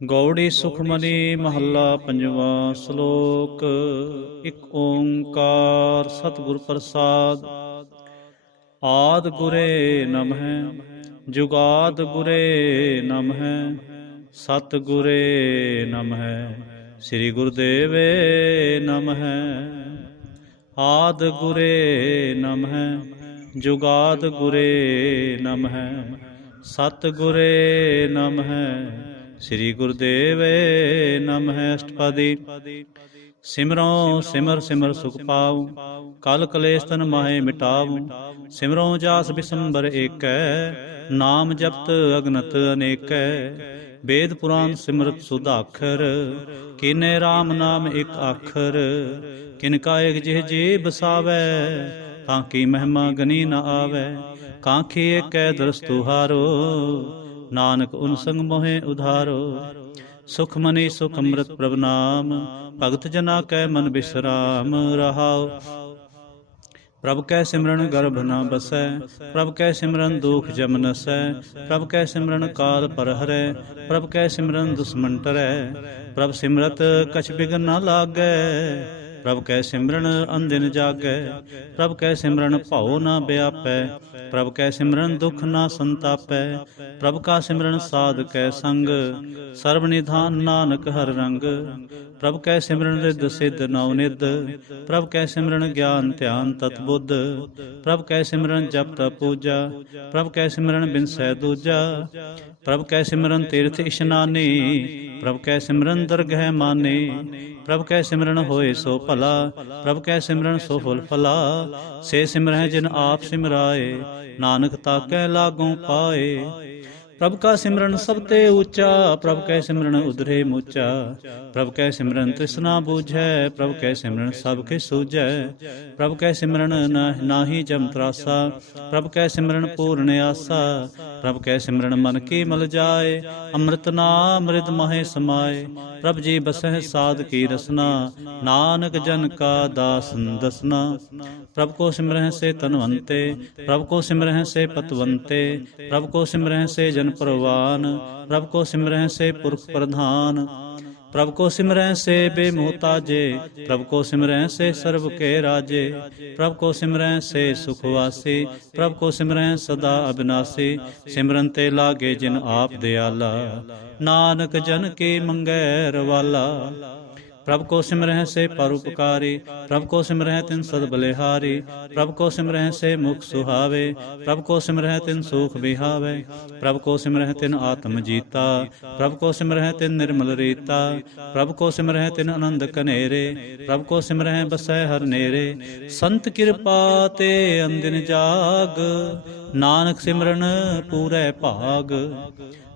ਗੌੜੀ ਸੁਖਮਨੀ ਮਹੱਲਾ ਪੰਜਵਾ। ਸ਼ਲੋਕ। ਇਕ ਓੰਕਾਰ ਸਤਿਗੁਰ ਪ੍ਰਸਾਦ। ਆਦਿ ਗੁਰੇ ਨਮਹਿ ਜੁਗਾਦ ਗੁਰੇ ਨਮਹਿ ਸਤਿਗੁਰੇ ਨਮਹਿ ਸ੍ਰੀ ਗੁਰਦੇਵੇ ਨਮਹਿ। ਆਦਿ ਗੁਰੇ ਨਮਹਿ ਜੁਗਾਦ ਗੁਰੇ ਨਮਹਿ ਸਤਿਗੁਰੇ ਨਮਹਿ ਸ੍ਰੀ ਗੁਰਦੇਵੇ ਨਮਹਿ। ਅਸ਼ਟਪਦੀ। ਸਿਮਰੋ ਸਿਮਰ ਸਿਮਰ ਸੁਖ ਪਾਉ ਕਲ ਕਲੇਸ਼ ਤਨ ਮਾਹੇ ਮਿਟਾਉ। ਸਿਮਰੋ ਜਾਸ ਬਿਸੰਬਰ ਏਕੈ ਨਾਮ ਜਪਤ ਅਗਨਤ ਅਨੇਕੈ। ਵੇਦ ਪੁਰਾਨ ਸਿਮਰਤ ਸੁਧਾਖਰ ਕੀਨੇ ਰਾਮ ਨਾਮ ਇਕ ਆਖਰ। ਕਿਨ ਕਾ ਏਕ ਜਿਹ ਜੀ ਬਸਾਵੈ ਤਾਂ ਕੀ ਮਹਿਮਾ ਗਨੀ ਨ ਆਵੈ। ਕਾਂਖੀ ਏਕੈ ਦਰਸ ਤੁਹਾਰੋ ਨਾਨਕ ਉਨ ਸੰਗ ਮੋਹਿ ਉਧਾਰੋ। ਸੁਖ ਮਨੀ ਸੁਖ ਅੰਮ੍ਰਿਤ ਪ੍ਰਭ ਨਾਮ ਭਗਤ ਜਨਾ ਕੈ ਮਨ ਬਿਸਰਾਮ ਰਹਾਉ। ਪ੍ਰਭ ਕੈ ਸਿਮਰਨ ਗਰਭ ਨ ਬਸੈ ਪ੍ਰਭ ਕੈ ਸਿਮਰਨ ਦੁਖ ਜਮ ਨਸੈ। ਪ੍ਰਭ ਕੈ ਸਿਮਰਨ ਕਾਲ ਪਰ ਹਰੈ ਪ੍ਰਭ ਕੈ ਸਿਮਰਨ ਦੁਸ਼ਮਨ ਟਰੈ। ਪ੍ਰਭ ਸਿਮਰਤ ਕਛ ਬਿਘਨ ਨ ਲਾਗੈ ਪ੍ਰਭ ਕੈ ਸਿਮਰਨ ਅਨਦਿਨ ਜਾਗੈ। ਪ੍ਰਭ ਕੈ ਸਿਮਰਨ ਭਉ ਨ ਬਿਆਪੈ ਪ੍ਰਭ ਕੈ ਸਿਮਰਨ ਦੁਖ ਨ ਸੰਤਾਪੈ। ਪ੍ਰਭ ਕਾ ਸਿਮਰਨ ਸਾਧ ਕੈ ਸੰਗ ਸਰਬ ਨਿਧਾਨ ਨਾਨਕ ਹਰ ਰੰਗ। ਪ੍ਰਭ ਕੈ ਸਿਮਰਨ ਰਿੱਧ ਸਿੱਧ ਨਉ ਨਿਧ ਪ੍ਰਭ ਕੈ ਸਿਮਰਨ ਗਿਆਨ ਧਿਆਨ ਤਤ ਬੁੱਧ। ਪ੍ਰਭ ਕੈ ਸਿਮਰਨ ਜਪ ਤਪ ਪੂਜਾ ਪ੍ਰਭ ਕੈ ਸਿਮਰਨ ਬਿਨਸੈ ਦੂਜਾ। ਪ੍ਰਭ ਕੈ ਸਿਮਰਨ ਤੀਰਥ ਇਸ਼ਨਾਨੀ ਪ੍ਰਭ ਕੈ ਸਿਮਰਨ ਦਰਗਹਿ ਮਾਨੀ। ਪ੍ਰਭ ਕੈ ਸਿਮਰਨ ਹੋਏ ਸੋ ਭਲਾ ਪ੍ਰਭ ਕੈ ਸਿਮਰਨ ਸੋ ਫੁਲ ਫਲਾ। ਸੇ ਸਿਮਰਹਿ ਜਿਨ ਆਪ ਸਿਮਰਾਏ ਨਾਨਕ ਤਾਕੈ ਲਾਗੋਂ ਪਾਏ। ਪ੍ਰਭ ਕਾ ਸਿਮਰਨ ਸਭ ਤੇ ਉੱਚਾ ਪ੍ਰਭ ਕੈ ਸਿਮਰਨ ਉਧਰੇ ਮੁਚਾ। ਪ੍ਰਭ ਕੈ ਸਿਮਰਨ ਤ੍ਰਿਸ਼ਨਾ ਬੂਝੈ ਪ੍ਰਭ ਕੈ ਸਿਮਰਨ ਸਭ ਕੇ ਸੂਝੈ। ਪ੍ਰਭ ਕੈ ਸਿਮਰਨ ਨਾਹੀ ਜਮ ਤਰਾਸਾ ਪ੍ਰਭ ਕੈ ਸਿਮਰਨ ਪੂਰਨ ਆਸਾ। ਪ੍ਰਭ ਕੈ ਸਿਮਰਨ ਮਨ ਕੀ ਮਲ ਜਾਏ ਅੰਮ੍ਰਿਤ ਨਾਮ ਰਿਦ ਮਾਹੇ ਸਮਾਏ। ਪ੍ਰਭ ਜੀ ਬਸਹਿ ਸਾਧ ਕੀ ਰਸਨਾ ਨਾਨਕ ਜਨ ਕਾ ਦਾਸਨ ਦਸਨਾ। ਪ੍ਰਭ ਕੋ ਸਿਮਰਹਿ ਸੇ ਤਨਵੰਤੇ ਪ੍ਰਭ ਕੋ ਸਿਮਰਹਿ ਸੇ ਪਤਵੰਤੇ। ਪ੍ਰਭ ਕੋ ਸਿਮਰਹਿ ਸੇ ਜਨ ਪ੍ਰਵਾਨ ਪ੍ਰਭ ਕੋ ਸਿਮਰਹਿ ਸੇ ਪੁਰਖ ਪ੍ਰਧਾਨ। ਪ੍ਰਭ ਕੋ ਸਿਮਰਹਿ ਸੇ ਬੇਮੋਹਤਾਜੇ ਪ੍ਰਭ ਕੋ ਸਿਮਰਹਿ ਸੇ ਸਰਬ ਕੇ ਰਾਜੇ। ਪ੍ਰਭ ਕੋ ਸਿਮਰਹਿ ਸੇ ਸੁਖ ਵਾਸੀ ਪ੍ਰਭ ਕੋ ਸਿਮਰਹਿ ਸਦਾ ਅਬਿਨਾਸੀ। ਸਿਮਰਨ ਤੇ ਲਾਗੇ ਜਿਨ ਆਪ ਦਿਆਲਾ ਨਾਨਕ ਜਨ ਕੀ ਮੰਗੈ ਰਵਾਲਾ। ਪ੍ਰਭ ਕੋ ਸਿਮਰਹਿ ਸੇ ਪਰਉਪਕਾਰੀ ਪ੍ਰਭ ਕੋ ਸਿਮਰਹਿ ਤਿਨ ਸਦ ਬਲਿਹਾਰੀ। ਪ੍ਰਭ ਕੋ ਸਿਮਰਹਿ ਸੇ ਮੁਖ ਸੁਹਾਵੇ ਪ੍ਰਭ ਕੋ ਸਿਮਰਹਿ ਤਿਨ ਸੂਖ ਬਿਹਾਵੇ। ਪ੍ਰਭ ਕੋ ਸਿਮਰਹਿ ਤਿਨ ਆਤਮ ਜੀਤਾ ਪ੍ਰਭ ਕੋ ਸਿਮਰਹਿ ਤਿਨ ਨਿਰਮਲ ਰੀਤਾ। ਪ੍ਰਭ ਕੋ ਸਿਮਰਹਿ ਤਿਨ ਆਨੰਦ ਕਨੇਰੇ ਪ੍ਰਭ ਕੋ ਸਿਮਰਹਿ ਬਸੈ ਹਰ ਨੇਰੇ। ਸੰਤ ਕਿਰਪਾ ਤੇ ਅੰਦਿਨ ਜਾਗ ਨਾਨਕ ਸਿਮਰਨ ਪੂਰੈ ਭਾਗ।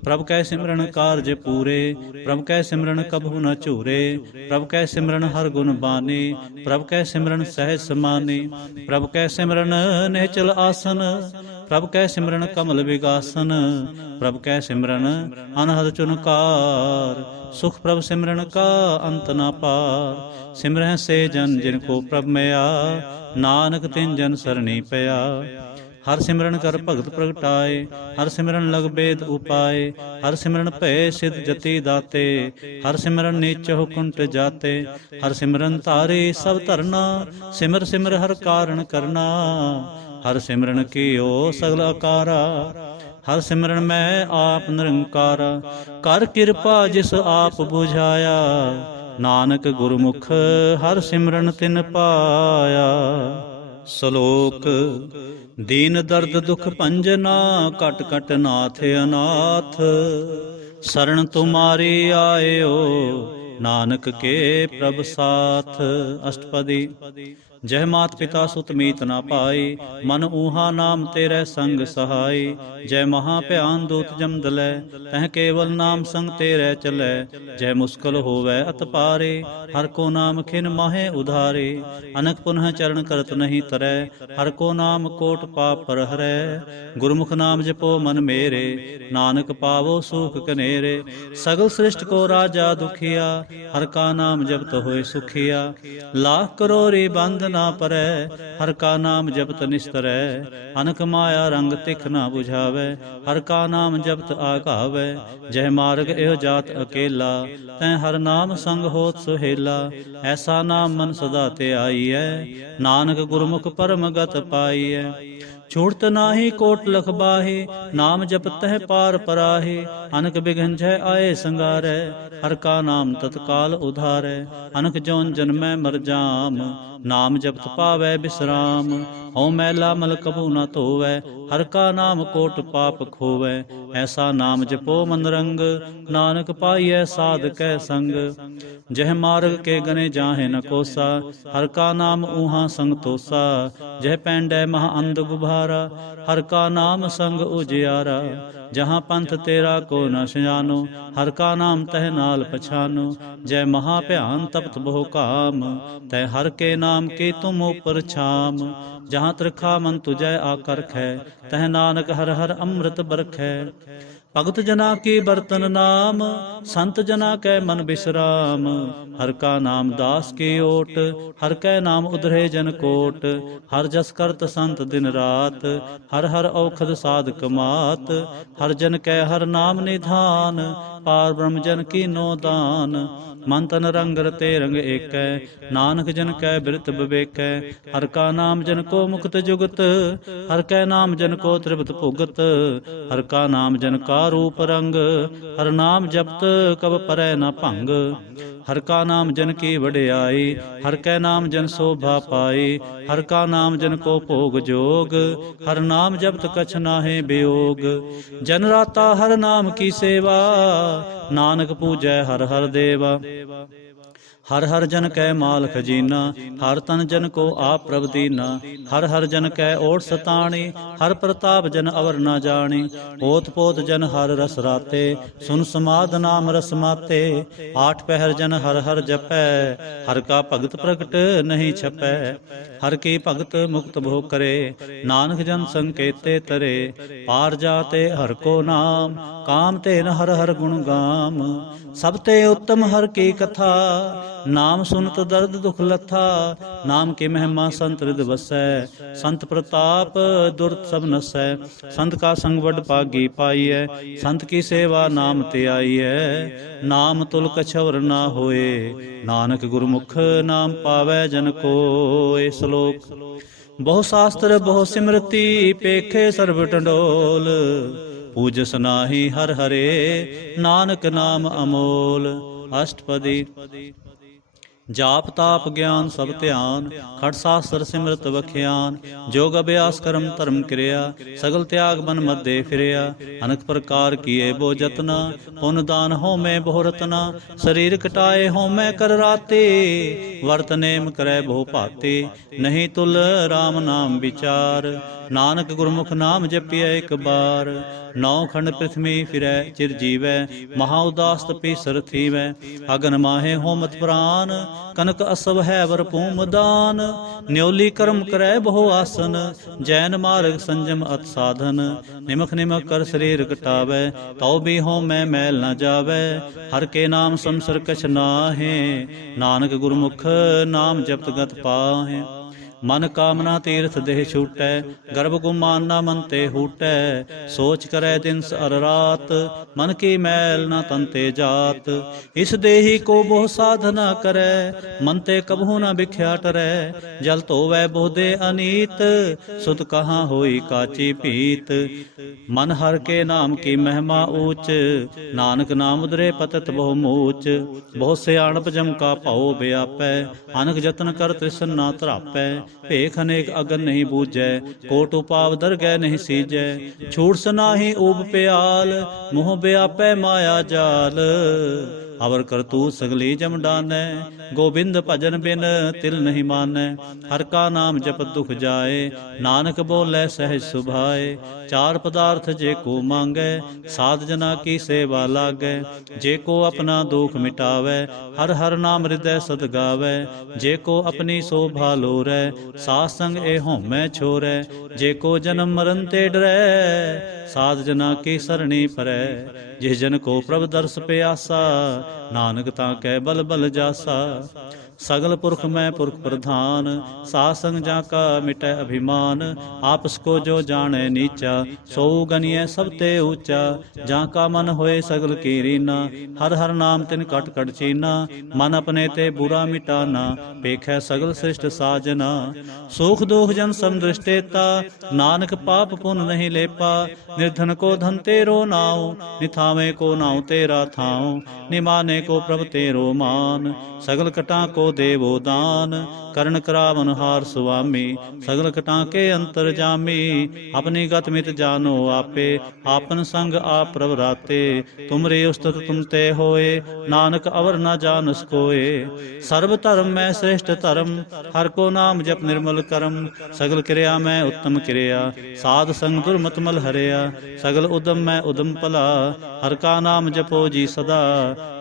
ਪ੍ਰਭ ਕੈ ਸਿਮਰਨ ਕਾਰਜ ਪੂਰੇ ਪ੍ਰਭ ਕੈ ਸਿਮਰਨ ਕਬਹੂ ਨ ਝੂਰੇ। ਪ੍ਰਭ ਕੈ ਸਿਮਰਨ ਹਰ ਗੁਣ ਬਾਨੀ ਪ੍ਰਭ ਕੈ ਸਿਮਰਨ ਸਹਿਜ ਸਮਾਨੀ। ਪ੍ਰਭ ਕੈ ਸਿਮਰਨ ਨਿਹਚਲ ਆਸਨ ਪ੍ਰਭ ਕੈ ਸਿਮਰਨ ਕਮਲ ਵਿਗਾਸਨ। ਪ੍ਰਭ ਕੈ ਸਿਮਰਨ ਅਨਹਦ ਚੁਨਕਾਰ ਸੁਖ ਪ੍ਰਭ ਸਿਮਰਨ ਕਾ ਅੰਤ ਨ ਪਾਰ। ਸਿਮਰਹਿ ਸੇ ਜਨ ਜਿਨ ਕੋ ਪ੍ਰਭ ਮਿਆ ਨਾਨਕ ਤਿਨ ਜਨ ਸਰਣੀ ਪਿਆ। ਹਰ ਸਿਮਰਨ ਕਰ ਭਗਤ ਪ੍ਰਗਟਾਏ ਹਰ ਸਿਮਰਨ ਲਗ ਬੇਦ ਉਪਾਏ। ਹਰ ਸਿਮਰਨ ਭਏ ਸਿਧ ਜਤੀ ਦਾਤੇ ਹਰ ਸਿਮਰਨ ਨੀਚਹੁ ਕੁੰਟ ਜਾਤੇ। ਹਰ ਸਿਮਰਨ ਧਾਰੇ ਸਭ ਧਰਨਾ ਸਿਮਰ ਸਿਮਰ ਹਰ ਕਾਰਨ ਕਰਨਾ। ਹਰ ਸਿਮਰਨ ਕੀਓ ਸਗਲ ਆਕਾਰਾ ਹਰ ਸਿਮਰਨ ਮੈਂ ਆਪ ਨਿਰੰਕਾਰਾ। ਕਰ ਕਿਰਪਾ ਜਿਸ ਆਪ ਬੁਝਾਇਆ ਨਾਨਕ ਗੁਰਮੁਖ ਹਰ ਸਿਮਰਨ ਤਿਨ ਪਾਇਆ। ਸ਼ਲੋਕ। ਦੀਨ ਦਰਦ ਦੁਖ ਭੰਜਨਾ ਘਟ ਘਟ ਨਾਥ ਅਨਾਥ। ਸਰਣ ਤੁਮਾਰੀ ਆਇਓ ਨਾਨਕ ਕੇ ਪ੍ਰਭ ਸਾਥ। ਅਸ਼ਟਪਦੀ। ਜਹ ਮਾਤ ਪਿਤਾ ਸੁਤ ਮੀਤ ਨਾ ਪਾਈ ਮਨ ਊਹਾ ਨਾਮ ਤੇਰੇ ਸੰਗ ਸਹਾਈ। ਜੈ ਮਹਾ ਭਿਆਨ ਦੂਤ ਜਮ ਦਲੈ ਤਹ ਕੇਵਲ ਨਾਮ ਸੰਗ ਤੇਰੇ ਚਲੈ। ਜੈ ਮੁਸਕਲ ਹੋਵੈ ਅਤ ਪਾਰੇ ਹਰ ਕੋ ਨਾਮ ਖਿਨ ਮਾਹੇ ਉਧਾਰੇ। ਅਨਕ ਪੁਨਹ ਚਰਨ ਕਰਤ ਨਹੀਂ ਤਰੈ ਹਰ ਕੋ ਨਾਮ ਕੋਟ ਪਾਪ ਪਰ ਹਰੈ। ਗੁਰਮੁਖ ਨਾਮ ਜਪੋ ਮਨ ਮੇਰੇ ਨਾਨਕ ਪਾਵੋ ਸੂਖ ਕਨੇਰੇ। ਸਗਲ ਸ੍ਰਿਸ਼ਟ ਕੋ ਰਾਜਾ ਦੁਖੀਆ ਹਰ ਕਾ ਨਾਮ ਜਪਤ ਹੋਏ ਸੁਖੀਆ। ਲਾਖ ਕਰੋੜੀ ਬੰਧਨ ना परੈ, हर का नाम जपत निस्तरै, अनक माया रंग तिख ना बुझावै, हर का नाम जपत आघावै, जह मार्ग एह जात अकेला, तैं हर नाम संग होत सुहेला, ऐसा नाम मन सदा ते आईਐ, नानक गुरमुख परम गत पाईਐ, छूटत नाही कोट लख बाहे, नाम जपतह पार पराहे, अनक बिघन जय आए संगारै, हर का नाम तत्काल उधारै, अनक जौन जन्मै मर जाम, नाम जपत पावै बिश्राम, हਉ मैला मल कबू न धोवै, हर का नाम कोट पाप खोवै, ऐसा नाम जपो मन रंग, नानक पाईਐ साध कै संग, जह मार्ग के गने जाहे न कोसा, हर का नाम ऊहा संग तोसा, जह पैंडै महा अंध गुभारा, हर का नाम संग उजियारा, जहाँ पंथ तेरा को न सजानो, हर का नाम तह नाल पछानो, जय महा भयान तपत बहु काम, तय हर के नाम की तुम ऊपर छाम, जहाँ त्रिखा मन तुझै आकरख है, तह नानक हर हर अमृत बरख है, भगत जना की बर्तन नाम, संत जना कै मन बिश्राम, हर का नाम दास की ओट, हर कै नाम उधरे जन कोट, हर जस करत संत दिन रात, हर हर औखद साध कमात, हर जन कै हर नाम निधान, पार ब्रह्म जन की नो दान, मन तन रंग रते रंग एकै, नानक जन कै बिरत विवेकै, हर का नाम जन को मुक्त जुगत, हर कै नाम जन को त्रिपत भुगत, हर का नाम जन का रूप रंग, हर नाम जपत कब परै न भंग, हर का नाम जन की वडियाई, हर कै नाम जन शोभा पाई, हर का नाम जन को भोग जोग, हर नाम जपत कछ नाहे वियोग, जन राता हर नाम की सेवा, नानक पूजै हर हर देवा, हर हर जन कै माल खजीना, हर तन जन को आप प्रभ दीना, हर हर जन कै ओट सताणी, हर प्रताप जन अवर न जानी, ओत पोत जन हर रस राते, सुन समाध नाम रस माते, आठ पहर जन हर हर जपै, हर का भगत प्रगट नहीं छपै, हर की भगत मुक्त भो करे, नानक जन संकेते तरे, पार जाते हर को नाम, काम तेन हर हर गुण गाम, सब ते उत्तम हर की कथा, नाम सुनत दर्द दुख लथा, नाम की महिमा संत हृद बसै, संत प्रताप दुर्त सब नसै, संत का संग वड पागी पाईऐ, संत की सेवा नाम ते आईऐ, नाम तुल कछवर ना होए, नानक गुरमुख नाम पावै जन कोय। श्लोक बहु शास्त्र बहु सिमरति, पेखे सर्ब टंडोल, पूजस नाहि हर हरे, नानक नाम अमोल। अष्टपदी जाप ताप ज्ञान सब ध्यान, खट शास्त्र सिमरत बख्यान, जोग अभ्यास कर्म धर्म क्रिया, सगल त्याग बन मध्य फिरिया, अनेक प्रकार किए बो जतना, पुन दान हो में बहु रतना, शरीर कटाए हो में कर राते, वर्त नेम करे बहु भाते, नहीं तुल राम नाम विचार, नानक गुरमुख नाम जपिए एक बार, नौ खंड पृथ्वी फिरै चिर जीवै, महा उदास तपी सर थीवै, अगन माहे होमत प्राण, कनक असव है वर भूम दान, न्योली कर्म करे बहु आसन, जैन मार्ग संजम अत साधन, निमख निमख कर शरीर कटावै, तौ भी हो मैं मैल न जावै, हर के नाम संसर कछ नाहे, नानक गुरमुख नाम जपत गत पाहे, मन कामना तीर्थ देह छूटै, गर्भ गुमान न मन ते हूटै, सोच करे दिन अर रात, मन की मैल न तन ते जात, इस देही को बहु साधना करे, मन ते कबहू न बिख्या टरै, जल धोवै बहु दे अनीत, सुत कहाँ होई काची पीत, मन हर के नाम की महिमा ऊच, नानक नाम उदरे पतत बहु मूच, बहु सियाणप जम का भाओ व्यापै, अनक जतन कर तृष्ण ना धरापै, भेख अनेक अगन नहीं बूझै, कोट उपाव दरगह नहीं सीजै, छूट सनाही ऊब प्याल, मुँह व्यापै माया जाल, अवर करतूत सगली जम डानै, गोबिंद भजन बिन तिल नहीं मानै, हर का नाम जपत दुख जाए, नानक बोलै सहज सुभाए, चार पदार्थ जे को मांगै, साध जना की सेवा लागै, जे को अपना दुख मिटावै, हर हर नाम हृदय सद गावै, जे को अपनी शोभा लोरै, साध संग ए होमै छोरै, जे को जन्म मरण ते डरै, साध जना की सरणी परै, जिस जन को प्रभ दर्श प्यासा, नानक तां कै बल बल जासा, सगल पुरख मैं पुरख प्रधान, साध संग जाका मिटै अभिमान। आपस को जो जाने नीचा, सो गनिय सब ते ऊंचा। जाका मन होए सगल की रीना, हर हर नाम तिन कट कट चीना। मन अपने ते बुरा मिटाना, पेखै सगल सृष्ट साजना। सुख दुख जन समदृष्टेता, नानक पाप पुन नहीं लेपा। निर्धन को धन तेरो नाव, निथावे को नाव तेरा थाव। निमाने को प्रभ तेरो मान, सगल कटा को देवो दान। करण करावन हार सुआमी, सगल कटा के अंतर जामी। अपनी गत मित जानो आपे, आपन संग आप प्रभ राते। तुमरे उस्तत तुम ते होए, नानक अवर न जानस कोए। सर्व धर्म मैं श्रेष्ठ धर्म, हर को नाम जप निर्मल करम। सगल क्रिया मैं उत्तम क्रिया, साध संग दुर्मत मल हरिया। सगल उदम मैं उदम भला, हर का नाम जपो जी सदा।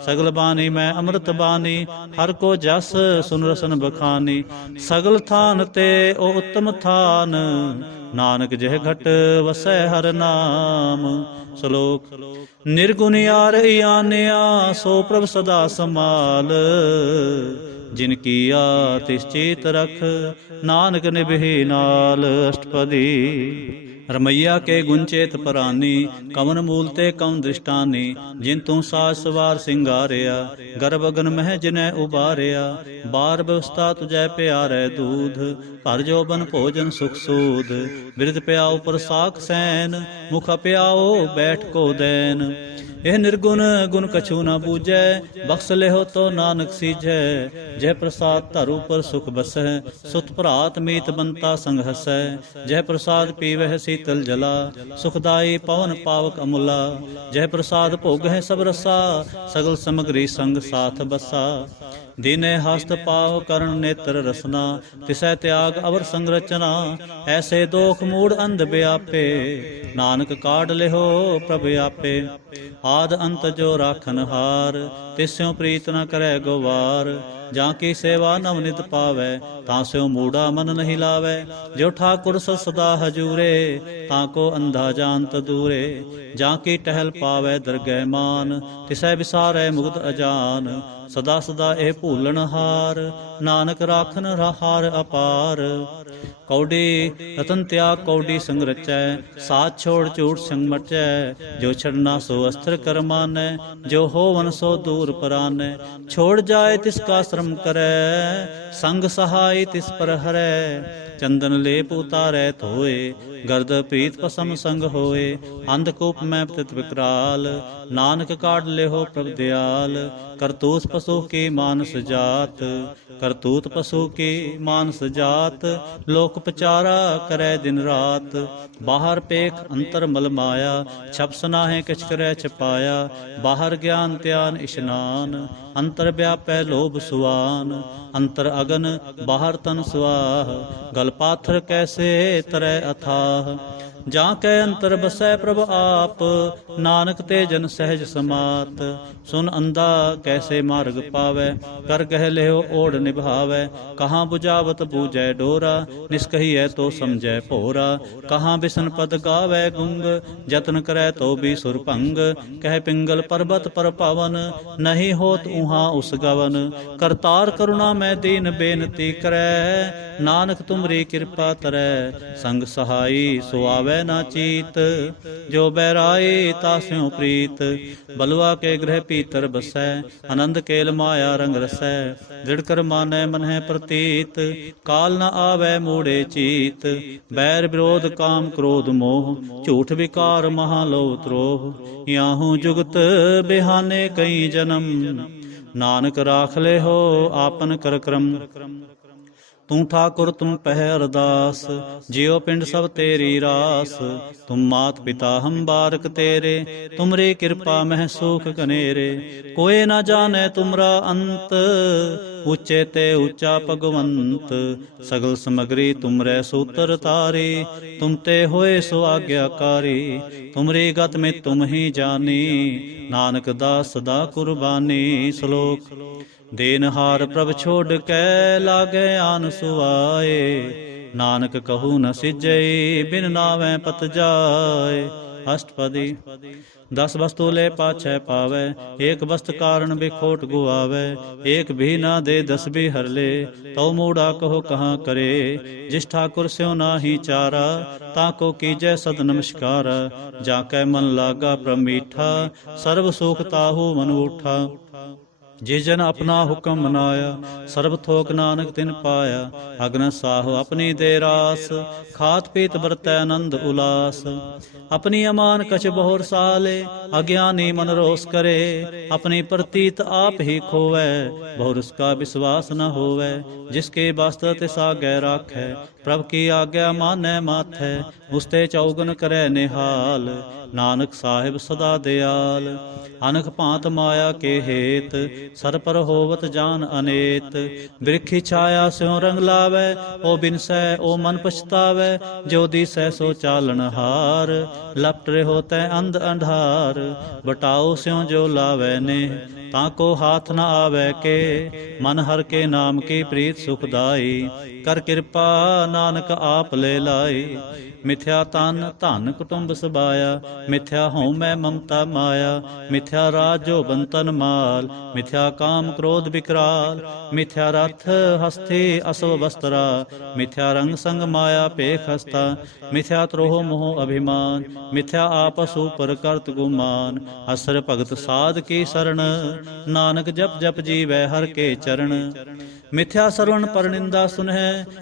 सगल बानी मैं अमृत बानी, हर को जस सुन रसन बखानी। सगल थान ते ओ उत्तम थान, नानक जह घट वसै हर नाम। श्लोक निर्गुण यार आनया, सो प्रभ सदा समाल। जिन किया तिस चेत रख, नानक निभे नाल। अष्टपदी रमैया के गुंचेत परानी, कवन मूल ते कवन दृष्टानी। जिन तू साज सवार सिंगारिया, गर्भ अगन मह जिनह उबारिया। बार व्यवस्था तुझै प्यारे दूध, भर जोबन भोजन सुख सूद। बिरद प्याओ प्रसाक सैन, मुख प्याओ बैठ को दैन। यह निर्गुण गुण कछु न बूझै, बख्श लेहो तो नानक सीझै। जय प्रसाद धरु पर सुख बसै, सुत भरात मीत बनता संग हसै। जय प्रसाद पीवह शीतल जला, सुखदाई पवन पावक अमुला। जय प्रसाद भोग है सब रसा, सगल समग्री संग साथ बसा। दीने हस्त पाव करण नेत्र रसना, तिसै त्याग अवर संरचना। ऐसे दोख मूड अंध व्यापे, नानक काढ़ लेहो प्रभ आपे। आद अंत जो राखन हार, तिस्यों प्रीत न करे गोवार। जाकी सेवा नवनित पावै, तास्यों मूढ़ा मन नहीं लावै। जो ठाकुर सदा हजूरे, ताको अंधा जानत दूरे। जाकी टहल पावै दरगह मान, तिसै विसारै मुग्ध अजान। सदा सदा ए भूलन हार, नानक राखन हार अपार। कौडी रतन त्याग कौडी संग रचै, साथ छोड़ झूठ संग मचै। जो छड़ना सो अस्त्र कर मानै, जो होवन सो दूर परानै। छोड़ जाए तिसका श्रम करै, संग सहाय तिस पर हरै। चंदन लेप उतारै धोए, गर्द प्रीत पसम संग होए। अंधकूप में पतित विकराल, नानक काढ़ लेहो प्रभ दयाल। करतूत पशु की मानस जात, करतूत पशु की मानस जात। लोक पचारा करे दिन रात, बाहर पेख अंतर मल माया। छप सनाहे किछ करे छपाया, बाहर ज्ञान त्यान इशनान। अंतर व्यापै लोभ सुआन, अंतर अगन बाहर तन सुआह। गल पाथर कैसे तरै अथाह, जाकै अंतर बसै प्रभ आप। नानक ते जन सहज समात, सुन अंधा कैसे मार्ग पावै। कर कह लेहो ओढ़ निभावै, कहाँ बुझावत बूझै डोरा। निष्कहियै तो समझै भोरा, कहाँ बिसन पद गावै गुंग। जतन करै तो भी सुर भंग, कह पिंगल पर्वत पर पावन। नहीं होत उहाँ उस गवन, करतार करुणा मैं दीन बेनती करै। नानक तुमरी कृपा तरै, संग सहाई सुआवै ना चीत। जो बैराए तास्यों प्रीत, बलुआ के गृह पीतर बसै। आनंद केल माया रंग रसै, दृढ़ कर मानै मन है प्रतीत। काल न आवै मूढ़े चीत, बैर विरोध काम क्रोध मोह। झूठ विकार महालोभ द्रोह, याहू जुगत बिहाने कई जन्म। नानक राख ले हो आपन कर क्रम, तू ठाकुर तुम पह अरदास। जियो पिंड सब तेरी रास, तुम मात पिता हम बारक तेरे। तुमरी कृपा मह सुख कनेरे, कोई न जाने तुमरा अंत। ऊंचे ते ऊंचा भगवंत, सगल समग्री तुमरे सूत्र तारी। तुम ते होए सो आज्ञाकारी, तुमरी गत में तुम ही जानी। नानक दास सदा कुर्बानी। श्लोक देनहार प्रभ छोड़ कै, लागे आन सुआए। नानक कहू न सिजई, बिन नावै पत जाए। अष्टपदी। 10 वस्तु ले पाछै पावै, एक वस्त कारण बिखोट गुआवै। एक भी ना दे 10 भी हर ले, तो मूढ़ा कहो कहाँ करे। जिस ठाकुर स्यों नाही चारा, ताको कीजै सद नमस्कारा। जाकै मन लागा प्रभ मीठा, सर्व सुख ताहू मन उठा। जिस जन अपना हुक्म मनाया, सर्व थोक नानक तिन पाया। अग्न साहो अपनी दे रास, खात पीत बरतै आनंद उलास। अपनी अमान कछ बहुर साले, अज्ञानी मन रोस करे। अपनी प्रतीत आप ही खोवै, बहुर उसका विश्वास न होवै। जिसके वास्ते तिस आगे राखै, प्रभ की आज्ञा मानै माथै। उसते चौगन करे निहाल, नानक साहिब सदा दयाल। अनक भांत माया के हेत, सर पर होवत जान अनेत। बिरखी छाया स्यों रंग लावै, ओ बिनसै ओ मन पछतावै। जो दिसै सो चालन हार, लपट रहो तै अंध अंधार। बटाओ स्यों जो लावै ने, ताको हाथ न आवै के। मन हर के नाम की प्रीत सुखदाई, कर कृपा नानक आप ले लाई। मिथ्या तन धन कुटुंब सबाया, मिथ्या हਉਮੈ ममता माया। मिथ्या राज जो बंतन माल, मिथ्या काम क्रोध विकराल। मिथ्या रथ हस्ती असव वस्त्रा, मिथ्या रंग संग माया पेख हस्ता। मिथ्या त्रोह मोह अभिमान, मिथ्या आपस ऊपर करत गुमान। असर भगत साध की शरण, नानक जप जप जीवै हर के चरण। मिथ्या श्रवण पर निंदा सुनह,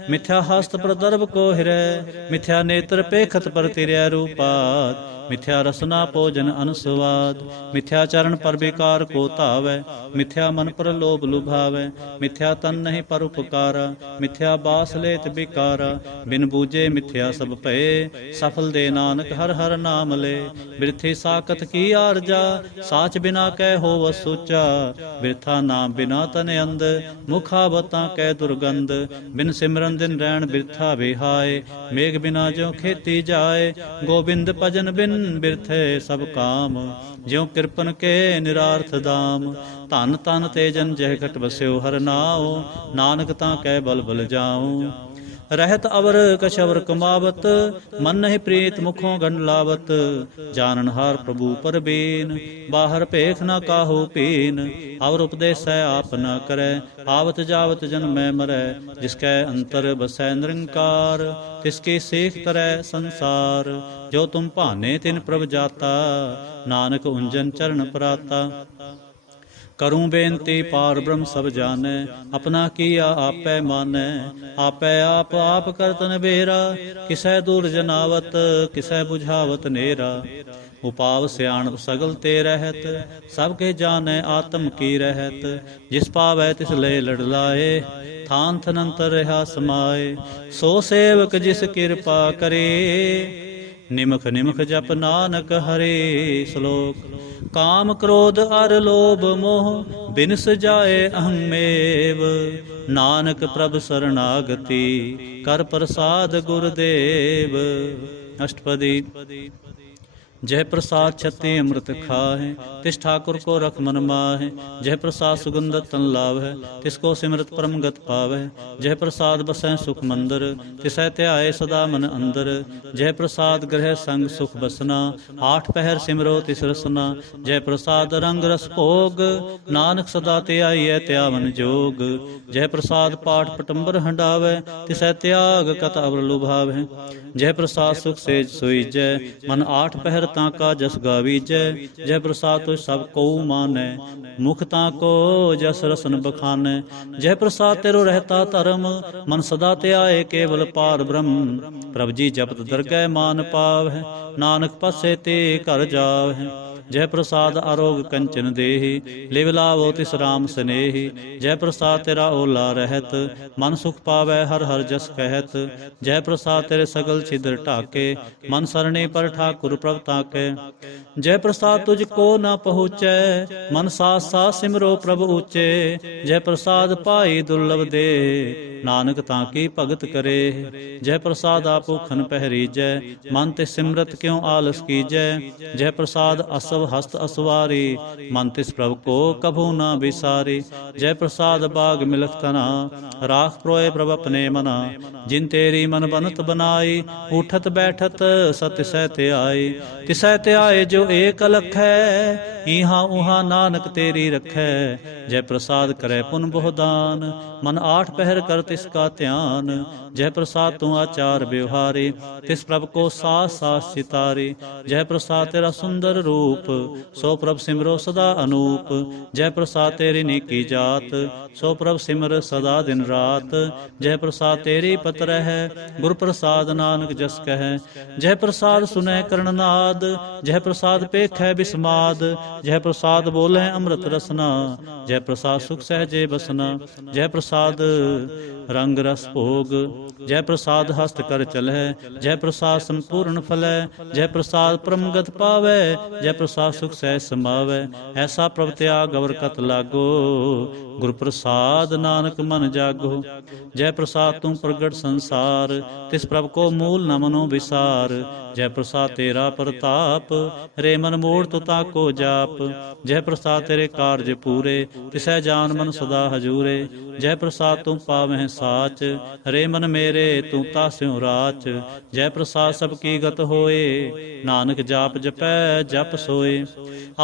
मिथ्या हस्त पर दर्भ को हिरय। मिथ्या नेत्र पेखत पर तिरय रूपात, मिथ्या रसना भोजन अनुस्वाद। मिथ्या चरण पर विकार को धावै, मिथ्या मन पर लोभ लुभावै। मिथ्या तन नहीं पर उपकारा, मिथ्या बास लेत विकारा। बिन बूझे मिथ्या सब भये, सफल दे नानक हर हर नाम ले। बिरथी साकत की आरजा, साच बिना कै होव सोचा। बिरथा नाम बिना तन अंध, मुखावतां कै दुर्गंध। बिन सिमरन दिन रैन बिरथा बिहाय, मेघ बिना ज्यों खेती जाय। गोबिंद भजन बिन बिरथे सब काम, ज्यों किरपन के निरार्थ दाम। धन तन तेजन जह घट बस्यो हर नाओ, नानक तां कै बल बल जाऊं। रहत अवर कछ अवर कमावत, मन नहीं प्रीत मुखों गंड लावत। जाननहार प्रभु पर बीन, बाहर पेख न काहू पीन। और उपदेसै आप न करै, आवत जावत जन्मै मरै। जिसकै अंतर बसै निरंकार, तिसकी सीख तरै संसार। जो तुम भाने तिन प्रभ जाता, नानक उंजन चरण पराता। करूं बेनती पार ब्रह्म सब जानै, अपना किया आपै मानै। आपै आप करत नबेरा, किसै दूर जनावत किसै बुझावत नेरा। उपाव सियाणप सगल ते रहत, सब के जानै आत्म की रहत। जिस पावै तिस ले लड़ लाए, थान थनंतर रहा समाए। सो सेवक जिस कृपा करे, निमख निमख जप नानक हरे। श्लोक। काम क्रोध अर लोभ मोह, बिनस जाए अहमेव। नानक प्रभ शरणागति, कर प्रसाद गुरुदेव। अष्टपदी। जय प्रसाद छत्ती अमृत खाहे, तिस ठाकुर को रख मन माहे। जय प्रसाद सुगंध तन लावै, तिसको सिमरत परम गत पावै। जय प्रसाद बसै सुख मंदिर, तिसै ध्याए सदा मन अंदर। जय प्रसाद ग्रह संग सुख बसना, 8 पहर सिमरो तिस रसना। जय प्रसाद रंग रस भोग, नानक सदा ध्याइयै त्यावन जोग। जय प्रसाद पाठ पटंबर हंडावै, तिसै त्याग कत अवर लुभावै। जय प्रसाद सुख सेज सोईजै, मन 8 पहर ताका जस गावीजै। जय प्रसाद तुझ सब को मानै, मुख ताको जस रसन बखानै। जय प्रसाद तेरो रहता धर्म, मन सदा ध्याए केवल पार ब्रह्म। प्रभ जी जपत दरगह मान पावै, नानक पासे ते घर जावै। जय प्रसाद आरोग कंचन देहि, लिव लावो तिस राम स्नेहि। जय प्रसाद तेरा ओला रहत, मन सुख पावै हर हर जस कहत। जय प्रसाद तेरे सगल छिद्र ढाके, मन सरणी पर ठाकुर प्रभ ताके। जय प्रसाद तुझको न पहुँचै, मन साथ साथ सिमरो प्रभ ऊँचे। जय प्रसाद पाई दुर्लभ दे, ਨਾਨਕ ਤਾਂ ਕੀ ਭਗਤ ਕਰੇ। ਜੈ ਪ੍ਰਸਾਦ ਆਪੋ ਖਨ ਪਹਿਰੀਜੈ, ਮਨ ਤੇ ਸਿਮਰਤ ਕਿਉ ਆਲਸ ਕੀਜੈ। ਜੈ ਪ੍ਰਸਾਦ ਅਸਵ ਹਸਤ ਅਸਵਾਰੀ, ਮਨ ਤਿਸ ਪ੍ਰਭ ਕੋ ਕਭੂ ਨਾ ਵਿਸਾਰੀ। ਜੈ ਪ੍ਰਸਾਦ ਬਾਗ ਮਿਲਖ तना, राख प्रोए प्रभ अपने मना। जिन तेरी मन बनत बनाई, उठत बैठत सत सहते आए। तिसै ते आए जो एक अलख है, इहाँ उहाँ नानक तेरी रखै। जय प्रसाद करे पुन बहु दान, मन आठ पहर कर तिसका ध्यान। जय प्रसाद तू आचार व्यवहारे, तिस प्रभ को सास सास चितारे। जय प्रसाद तेरा सुंदर रूप, सो प्रभ सिमरो सदा अनूप। जय प्रसाद तेरी नीकी जात, सो प्रभ सिमर सदा दिन रात। जय प्रसाद तेरी पत्र है, गुर प्रसाद नानक जस कह। जय प्रसाद सुनै कर्णनाद, जय प्रसाद पेखै बिस्माद। जय प्रसाद बोले अमृत रसना, जय प्रसाद सुख सहजे बसना। जय प्रसाद रंग रस भोग, जय प्रसाद हस्त कर चलह। जय प्रसाद संपूर्ण फलह, जय प्रसाद परमगत पावै। जय प्रसाद सुख सह समावै, ऐसा प्रभ त्याग अवर कत लागो। गुर प्रसाद नानक मन जागो। जय प्रसाद तू प्रगट संसार, तिस प्रभ को मूल न मनो विसार। जय प्रसाद तेरा प्रताप, रे मन मोड़ तो ताको जाप। जय प्रसाद तेरे कारज पूरे, तिसै जान मन सदा हजूरे। जय प्रसाद तू पावह साच, रे मन मेरे तू तास्यों राच। जय प्रसाद सब की गत होए, नानक जाप जपै जप सोए।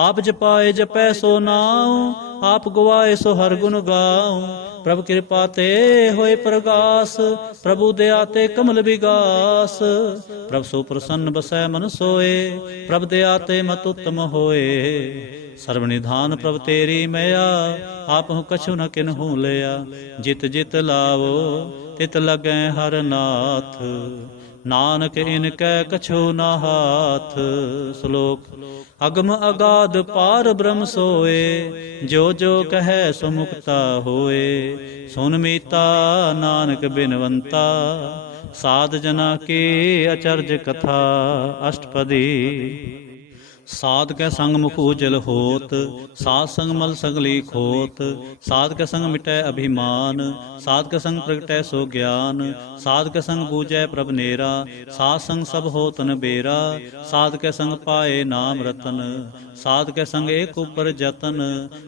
आप जपाए जपै सो नाउ, आप गवाए सो हर गुण गाऊं। प्रभु कृपा ते होए प्रगास, प्रभु दया ते कमल विगास। प्रभु सो प्रसन्न बसै मन सोए, प्रभु दया ते मत उत्तम होए। सर्वनिधान प्रभु तेरी मया, आपहु कछु न किन्हु लिया। जित जित लावो तित लगै हर नाथ, नानक इनकै कछु न हाथ। श्लोक अगम अगाध पार ब्रह्म सोए, जो जो कहे सो मुक्ता होए। सुन मीता नानक बिनवंता, साध जना की अचरज कथा। अष्टपदी साध कै संग मुख उजल होत, साध संग मल सगली खोत। साध कै संग मिटै अभिमान, साध कै संग प्रगटै सो ज्ञान। साध कै संग बूझै प्रभ नेरा, साध संग सब होत न बेरा। साध कै संग पाए नाम रतन, साध कै संग एक ऊपर जतन।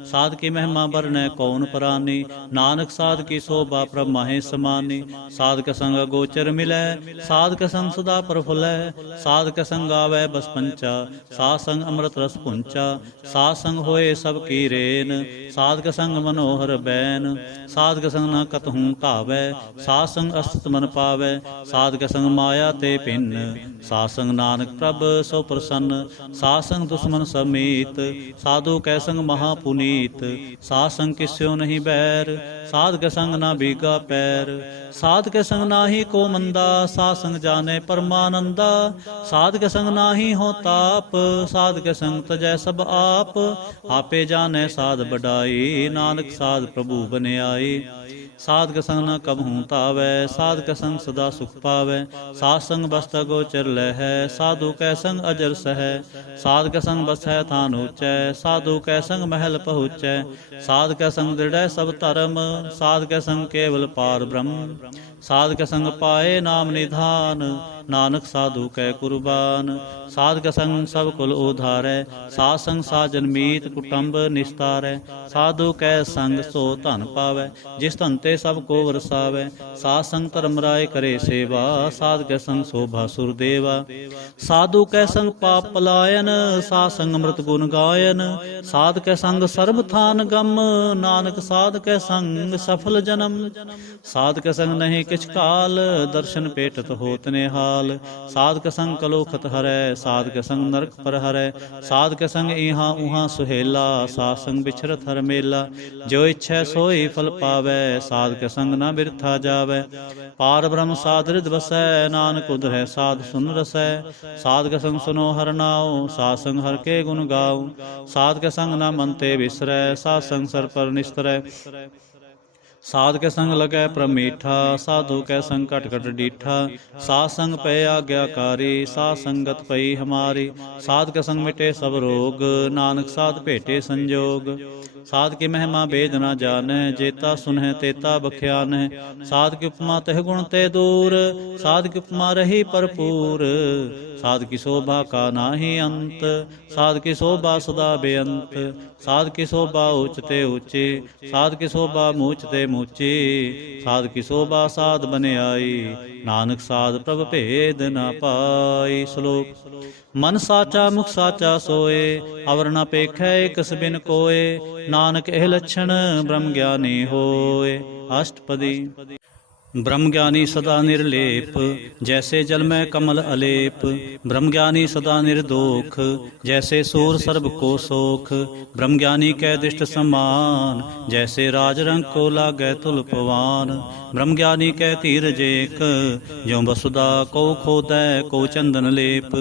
साध की महिमा बरनै कौन प्राणी, नानक साध की शोभा प्रभ माहे समानी। साध कै संग अगोचर मिलै, साध कै संग सदा प्रफुल्लै। साध कै संग गावै बस पंचा, साध संग अमृत रस पुंचा। साध संग होए सब की रेन, साध कै संग मनोहर बैन। साध कै संग न कतहूँ कावै, साध संग अस्तुत मन पावै। साध कै संग माया ते भिन्न, साध संग नानक प्रभ सो प्रसन्न। साध संग दुश्मन समीत, साधु कै संग महापुनीत। साध संग किस्यो नहीं बैर, साध कै संग ना बीगा पैर। साध कै संग नाही को मंदा, साध संग जाने परमानंदा। साध कै संग नाही हो ताप, साध कै संग तजै सब आप। आपे जाने साध बढ़ाई, नानक साध प्रभु बनियाई। साध कै संग न कबहूँ तावै, साध कै संग सदा सुख पावै। साध संग बसता गोचर लहै, साधु कै संग अजर सहै। साध कै संग बसै थान ऊँचै, साधु कै संग महल पहुँचै। साध कै संग दृढ़ै सब धर्म, साध कै संग केवल पार ब्रह्म। साध कै संग पाए नाम निधान, नानक साधु कै कुर्बान। साध कै संग सब कुल उधारै, साध संग साजन मीत कुटुंब निस्तारै। साधु कै संग सो धन पावै, जिस धन ते सब को वरसावै। साध संग धर्म राय करे सेवा, साध कै संग शोभा सुरदेवा। साधु कै संग पाप पलायन, साध संग अमृत गुण गायन। साध कै संग सर्व थान गम, नानक साध कै संग सफल जन्म। साध कै संग नहीं किछ काल, दर्शन पेटत होत निहाल। साध कै संग कलोखत हरै, साध कै संग नरक पर हरै। साध कै संग इहाँ उहाँ सुहेला, साध संग बिछरत हर मेला। जो इच्छै सोई फल पावै, साध कै संग न बिरथा जावै। पार ब्रह्म साध हृद बसै, नानक उधरै साध सुन रसै। साध कै संग सुनो हर नाउ, साध संग हर के गुण गाओ। साध कै संग न मन ते बिसरै, साध संग सर पर निस्तरै। साध के संग लगै प्रमीठा, साधु कै संग घट घट डीठा। साध संग पे आज्ञाकारी, साध संगत पई हमारी। साध के संग मिटे सब रोग, नानक साध भेटे संजोग। साध की महिमा वेद न जानै, जेता सुनह तेता बख्यान। साध की उपमा तह गुण ते दूर, साध की उपमा रही भरपूर। साध की शोभा का नाहि अंत, साध की शोभा सदा बेअंत। साध की शोभा ऊंच ते ऊंची, साध की शोभा मूच ते मूची। साध की शोभा साध बने आई, नानक साध प्रभ भेद न पाई। श्लोक। मन साचा मुख साचा सोए, अवर न पेखै कस बिन कोय। नानक एह लक्षण ब्रह्म ज्ञानी होए। अष्टपदी। ब्रह्मज्ञानी सदा निर्लेप, जैसे जल में कमल अलेप। ब्रह्मज्ञानी सदा निर्दोख, जैसे सूर सर्ब को सोख। ब्रह्मज्ञानी कै दृष्ट समान, जैसे राजरंग को लागै तुलपवान। ब्रह्मज्ञानी कै धीरज एक, ज्यों वसुधा को खोदै को चंदन लेप।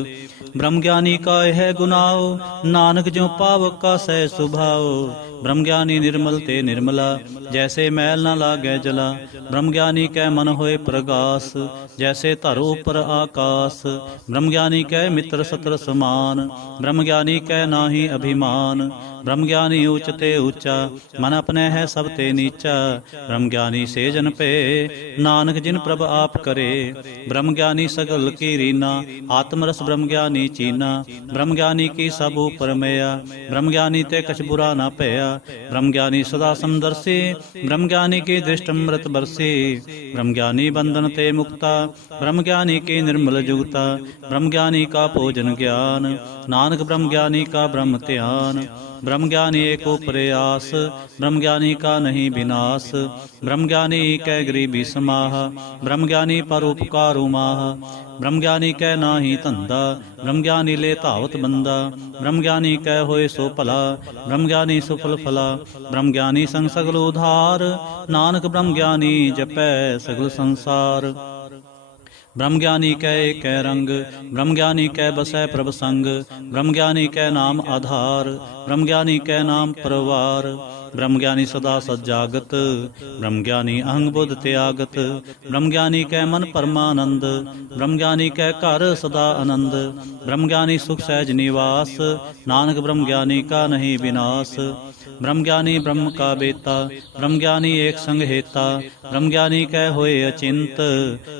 ब्रह्मज्ञानी का यह गुनाओ, नानक ज्यों पावक का सह सुभाओ। ब्रह्मज्ञानी निर्मल ते निर्मला, जैसे मैल न लागै जला। ब्रह्मज्ञानी कै मन होए प्रगास, जैसे धर ऊपर आकाश। ब्रह्मज्ञानी कै मित्र सत्र समान, ब्रह्मज्ञानी कै नाहि अभिमान। ब्रह्मज्ञानी ऊंच ते ऊंचा, मन अपने है सब ते नीचा। ब्रह्मज्ञानी से जन पे, नानक जिन प्रभ आप करे। ब्रह्मज्ञानी सगल की रीना, आत्मरस ब्रह्मज्ञानी चीना। ब्रह्मज्ञानी की सब ऊपर मैया, ब्रह्मज्ञानी ते कछ बुरा न पया। ब्रह्मज्ञानी सदा समदर्शी, ब्रह्मज्ञानी की दृष्ट अमृत बरसी। ब्रह्मज्ञानी बंधन ते मुक्ता, ब्रह्मज्ञानी की निर्मल जुगता। ब्रह्मज्ञानी का भोजन ज्ञान, नानक ब्रह्मज्ञानी का ब्रह्म ध्यान। ब्रह्मज्ञानी एको प्रयास, ब्रह्मज्ञानी का नहीं विनाश। ब्रह्मज्ञानी कै गरीबी समाह, ब्रह्मज्ञानी परोपकारु माह। ब्रह्मज्ञानी कै नाहि धंधा, ब्रह्मज्ञानी ले धावत बंदा। ब्रह्मज्ञानी कै होए सो भला, ब्रह्मज्ञानी सुफल फला। ब्रह्मज्ञानी संग सगल उधार, नानक ब्रह्मज्ञानी जपै सगल संसार। ब्रह्मज्ञानी कै कै रंग, ब्रह्मज्ञानी कै बसै प्रभ संग। ब्रह्मज्ञानी कै नाम आधार, ब्रह्मज्ञानी कै नाम परवार। ब्रह्मज्ञानी सदा सज्जागत, ब्रह्मज्ञानी अहंग बुध त्यागत। ब्रह्मज्ञानी कै मन परमानंद, ब्रह्मज्ञानी कै घर सदा आनंद। ब्रह्मज्ञानी सुख सहज निवास, नानक ब्रह्मज्ञानी का नहीं विनाश। ब्रह्मज्ञानी ब्रह्म का बेता, ब्रह्मज्ञानी एक संग हेता। ब्रह्मज्ञानी कै होए अचिंत,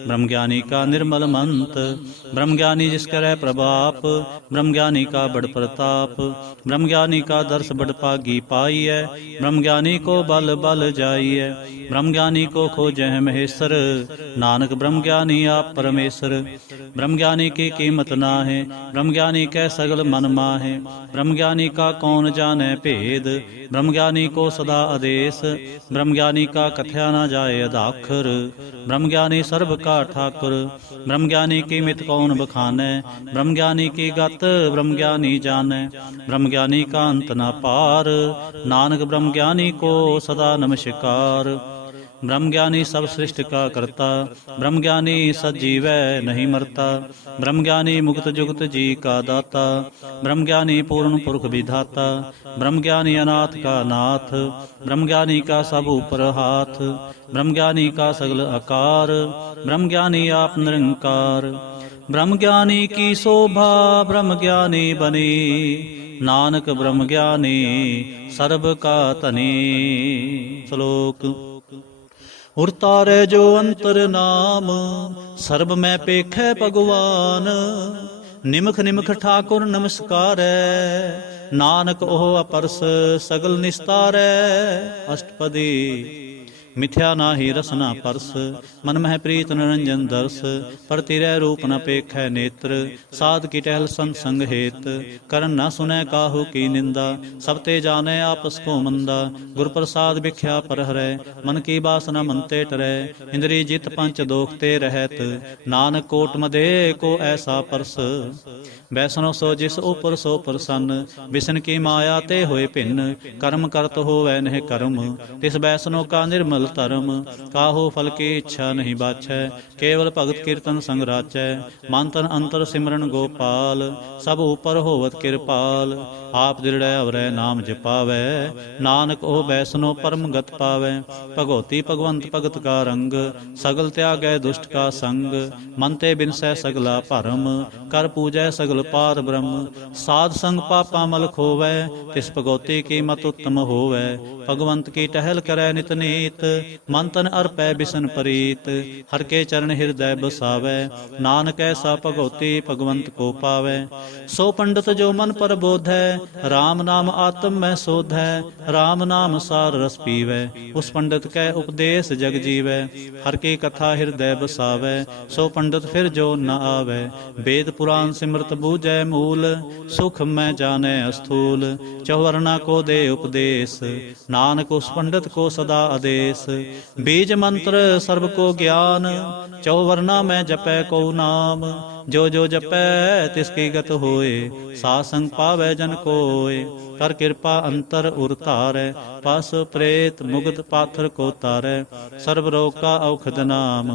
ब्रह्मज्ञानी का निर्मल मंत। ब्रह्मज्ञानी जिस करे प्रभाप, ब्रह्मज्ञानी का बड़ प्रताप। ब्रह्मज्ञानी का दर्श बड़ पागी पाई है, ब्रह्मज्ञानी को बल बल जाइए। ब्रह्मज्ञानी को खोजह महेश्वर, नानक ब्रह्मज्ञानी आप परमेश्वर। ब्रह्मज्ञानी की कीमत ना है, ब्रह्मज्ञानी कै सगल मन माहे। ब्रह्मज्ञानी का कौन जाने भेद, ब्रह्मज्ञानी को सदा आदेश। ब्रह्मज्ञानी का कथया न जाए अदाखर, ब्रह्मज्ञानी सर्व का ठाकुर। ब्रह्मज्ञानी की मित कौन बखाने, ब्रह्मज्ञानी की गत ब्रह्मज्ञानी जाने। ब्रह्मज्ञानी का अंत न पार, नानक ब्रह्मज्ञानी को सदा नमस्कार। ब्रह्मज्ञानी सब सृष्टि का करता, ब्रह्मज्ञानी सजीवै नहीं मरता। ब्रह्मज्ञानी मुक्त जुगत जी का दाता, ब्रह्मज्ञानी पूर्ण पुरख विधाता। ब्रह्मज्ञानी अनाथ का नाथ, ब्रह्मज्ञानी का सब ऊपर हाथ। ब्रह्मज्ञानी का सगल आकार, ब्रह्मज्ञानी आप निरंकार। ब्रह्मज्ञानी की शोभा ब्रह्मज्ञानी बनी, नानक ब्रह्मज्ञानी सर्ब का धनी। श्लोक। उरतारे जो अंतर नाम, सर्ब में पेखै भगवान। निमख निमख ठाकुर नमस्कारै, नानक ओह अपरस सगल निस्तारै। अष्टपदी। मिथ्या नाहि रसना परस, मन मह प्रीत निरंजन दर्श। पर तिरै रूप न पेखै नेत्र, साध की टहल संग संग हेत। करन न सुनै काहू की निंदा, सब ते जानै आपस को मंदा। गुर प्रसाद भिख्या पर हरै, मन की बासना मन ते टरै। इंद्री जित पंच दोख ते रहत, नानक कोट मदे को ऐसा परस। वैष्णव सो जिस ऊपर सो प्रसन्न, बिसन की माया ते होए भिन्न। कर्म करत होवै नह कर्म, तिस वैष्णव का निर्मल निर्मल धर्म, काहो फल की इच्छा नहीं बाछै। केवल भगत कीर्तन संग राचै, मन तन अंतर सिमरन गोपाल। सब ऊपर होवत किरपाल, आप दृढ़ अवरै नाम जपावै। नानक ओ बैसनो परम गत पावै। भगवती भगवंत भगत का रंग, सगल त्यागै दुष्ट का संग। मन ते बिनसै सगला भरम, कर पूजै सगल पार ब्रह्म। साध संग पापा मल खोवै, तिस भगवती की मत उत्तम होवै। भगवंत की टहल करै नित नीत, मन तन अर्पै बिसन प्रीत। हर के चरण हृदय बसावै, नानक ऐसा भगवती भगवंत को पावै। सो पंडित जो मन पर बोधै, राम नाम आत्म में शोधै। राम नाम सार रस पीवै, उस पंडित कै उपदेश जग जीवै। हर की कथा हृदय बसावै, सो पंडित फिर जो न आवै। वेद पुराण सिमरत बूझै मूल, सुख मैं जानै अस्थूल। चौवर्णा को दे उपदेश, नानक उस पंडित को सदा आदेश। बीज मंत्र सर्व को ज्ञान, चौवर्णा में जपै को नाम। जो जो जपै तिसकी गत होए, सासंग पावै जन कोय। कर कृपा अंतर उर धारै, पस प्रेत मुगत पाथर को तारै। सर्व रोग का औखद नाम,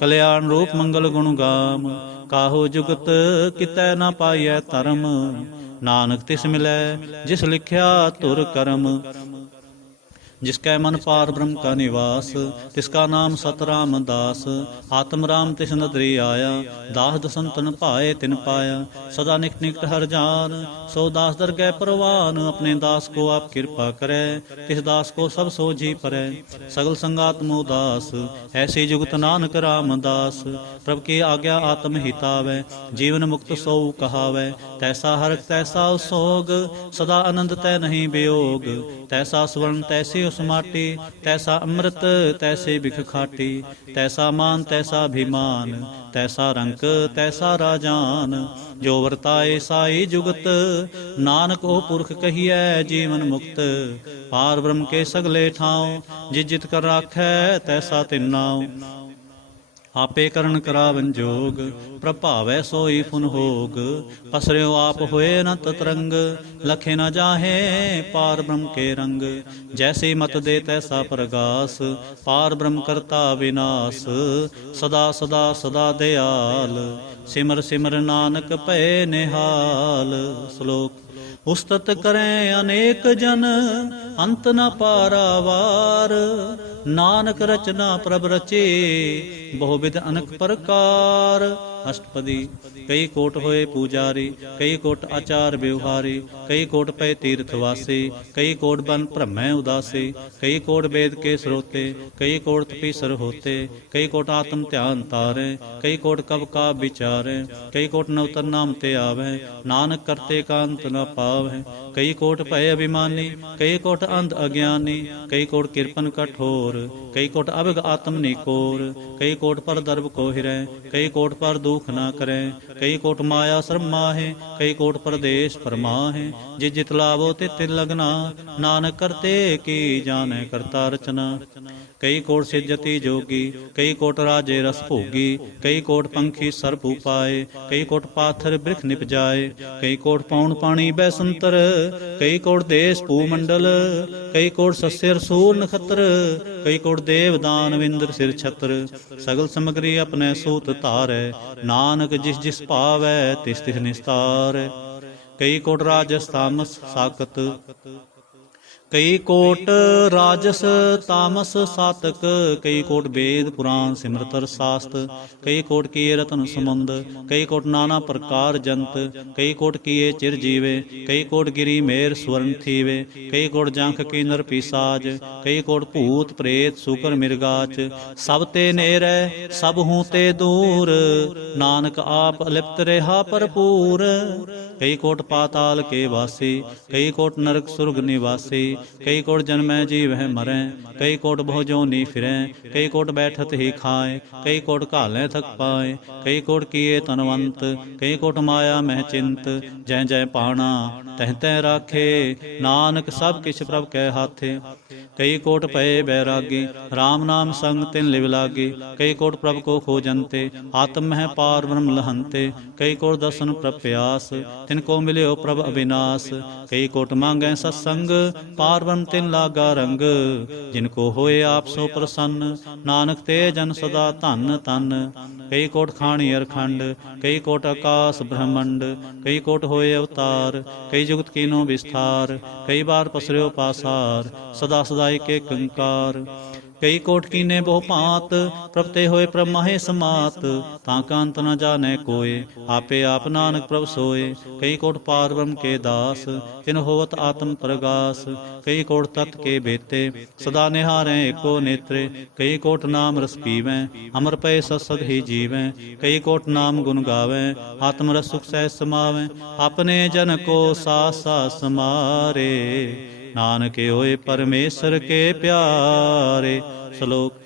कल्याण रूप मंगल गुण गाम। काहू जुगत कितै न पाइयै धर्म, नानक तिस मिलै जिस लिखिया धुर करम। जिसकै मन पार ब्रह्म का निवास, तिसका नाम सतराम दास। आत्म राम तिस नदरी आया, दास दसंतन पाए तिन पाया। सदा निकट निकट हर जान, सो दास दरगह परवान। अपने दास को आप कृपा करे, तिस दास को सब सोझी परै। सगल संगात्म उदास, ऐसी जुगत नानक रामदास। प्रभु की आज्ञा आत्म हितावै, जीवन मुक्त सो कहावै। तैसा हरक तैसा सोग, सदा आनंद तै नहीं वियोग। तैसा स्वर्ण तैसी उस माटी, तैसा अमृत तैसे बिख खाटी। तैसा मान तैसा अभिमान, तैसा रंक तैसा राजान। जो वर्ताए साई जुगत, नानक ओ पुरख कहिए जीवन मुक्त। पार ब्रह्म के सगले ठाव, जिस जित कर राखै तैसा तिन्नाव। आपे करण करावन जोग, प्रभावै सोई फुन होग। पसर्यो आप होए अनंत तरंग, लखे न जाहे पार ब्रह्म के रंग। जैसे मत दे तैसा प्रगास, पार ब्रह्म करता विनाश। सदा सदा सदा दयाल, सिमर सिमर नानक भय निहाल। श्लोक उस्तत करें अनेक जन, अंत न पारावार। नानक रचना प्रभ रचे, बहुविध अनक प्रकार। अष्टपदी कई कोट होए पुजारी, कई कोट आचार व्यवहारी। कई कोट पै तीर्थ वासी, कई कोट बन भ्रमै उदासी। कई कोट वेद के स्रोते, कई कोट तपीसर होते। कई कोट आत्म ध्यान तारै, कई कोट कब का विचारै। कई कोट नवतन नाम ते आवै, नानक करते का अंत न पावै। कई कोट भय अभिमानी, कई कोट अंध अज्ञानी। कई कोट किरपन कठोर, कई कोट अभिग आत्म निकोर। कई कोट पर दर्भ को हिरै, कई कोट पर दुख न करै। कई कोट माया श्रम माहे, कई कोट परदेश परमाहे। जिस जित लावो तित तित लगना, नानक करते की जानै करता रचना। कई कोट सिद्धति जोगी, कई कोट राजे रस भोगी। कई कोट पंखी सर्प उपाय, कई कोट पाथर बृख निप जाए। कई कोट पौन पानी बैसंतर, कई कोट देश भूमंडल। कई कोट सस्यर सूर नखत्र, कई कोट देव दानव इंद्र सिर छत्र। सगल समग्री अपने सूत धारै, नानक जिस जिस भावै तिस तिस निस्तारै। कई कोट राजस तामस साकत, कई कोट राजस तामस सातक। कई कोट वेद पुराण सिमरतर शास्त, कई कोट किए रतन समुंद। कई कोट नाना प्रकार जंत, कई कोट किए चिर जीवे। कई कोट गिरी मेर स्वर्ण थीवे, कई कोट जांख की नर पिसाज। कई कोट भूत प्रेत सुकर मिर्गाच, सब ते नेरै सब हूँ ते दूर। नानक आप अलिप्त रेहा भरपूर। कई कोट पाताल के वासी, कई कोट नरक सुरग निवासी। कई कोट जन्मै जीव है मरै, कई कोट बहु जोनी फिरै। कई कोट बैठत ही खाए, कई कोट घालें थक पाए। कई कोट किए तनवंत, कई कोट माया मह चिंत। जय जय पाणा तह तह राखे, नानक सब किछ प्रभ कै हाथे। कई कोट पए बैरागी, राम नाम संग तिन लिव लागी। कई कोट प्रभ को खोजंते, आत्म है पार ब्रह्म लहंते। कई कोट दर्शन प्रभ प्यास, तिनको मिल्यो प्रभ अविनाश। कई कोट मांगै सत्संग, पार ब्रह्म तिन लागा रंग। जिनको होए आप सो प्रसन्न, नानक ते जन सदा धन धन। कई कोट खाणी अरखंड, कई कोट आकाश ब्रह्मंड। कई कोट होए अवतार, कई जुगत कीनो विस्तार। कई बार पसर्यो पासार, सदा सदा एक कंकार। कई कोट कीने बहु भांत, प्रभ ते होए प्रभ माहे समात। ताका अंत न जाने कोय, आपे आप नानक प्रभ सोए। कई कोट पार ब्रह्म के दास, तिन होवत आत्म प्रगास। कई कोट तत् के बेते, सदा निहारें एको नेत्रे। कई कोट नाम रस पीवें, अमर पय सद ही जीवें। कई कोट नाम गुण गावें, आत्म रस सुख सह समावें। अपने जन को सास सास समारे, नानक होए परमेश्वर के प्यारे। श्लोक।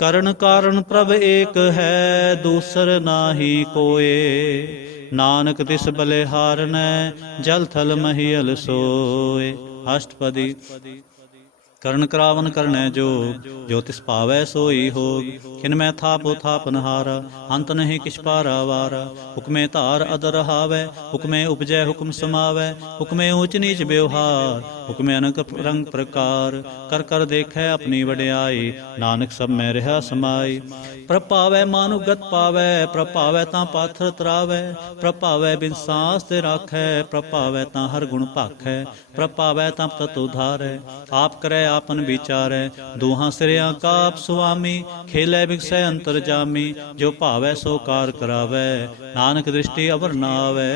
करण कारण प्रभ एक है, दूसर नाहि कोय। नानक तिस बलिहारनै, जल थल महियल सोय। अष्टपदी। करण करावन करनै जोग, जो तिस पावै सोई होग। खिन मैं थापो थापनहारा, अंत नहीं किछ पारा वारा। हुक्मे धार अदर हावै, हुक्मे उपजै हुक्म समावै। हुक्मे ऊंच नीच व्यवहार, हुक्मे अनक रंग प्रकार। कर कर देखै अपनी वड्याई, नानक सब मैं रहा समाई। प्रभ पावै मानु गत पावै, प्रभ पावै तां पाथर तरावै। प्रभ पावै बिन सांस ते राखै, प्रभ पावै तां हर गुण भाखै। प्रभ पावै तां तत उधारै, आप करै आपन विचारै। दोहां सिरिया का आप सुआमी, खेलै बिगसै अंतर जामी। जो भावै सो कार करावै, नानक दृष्टि अवर न आवै।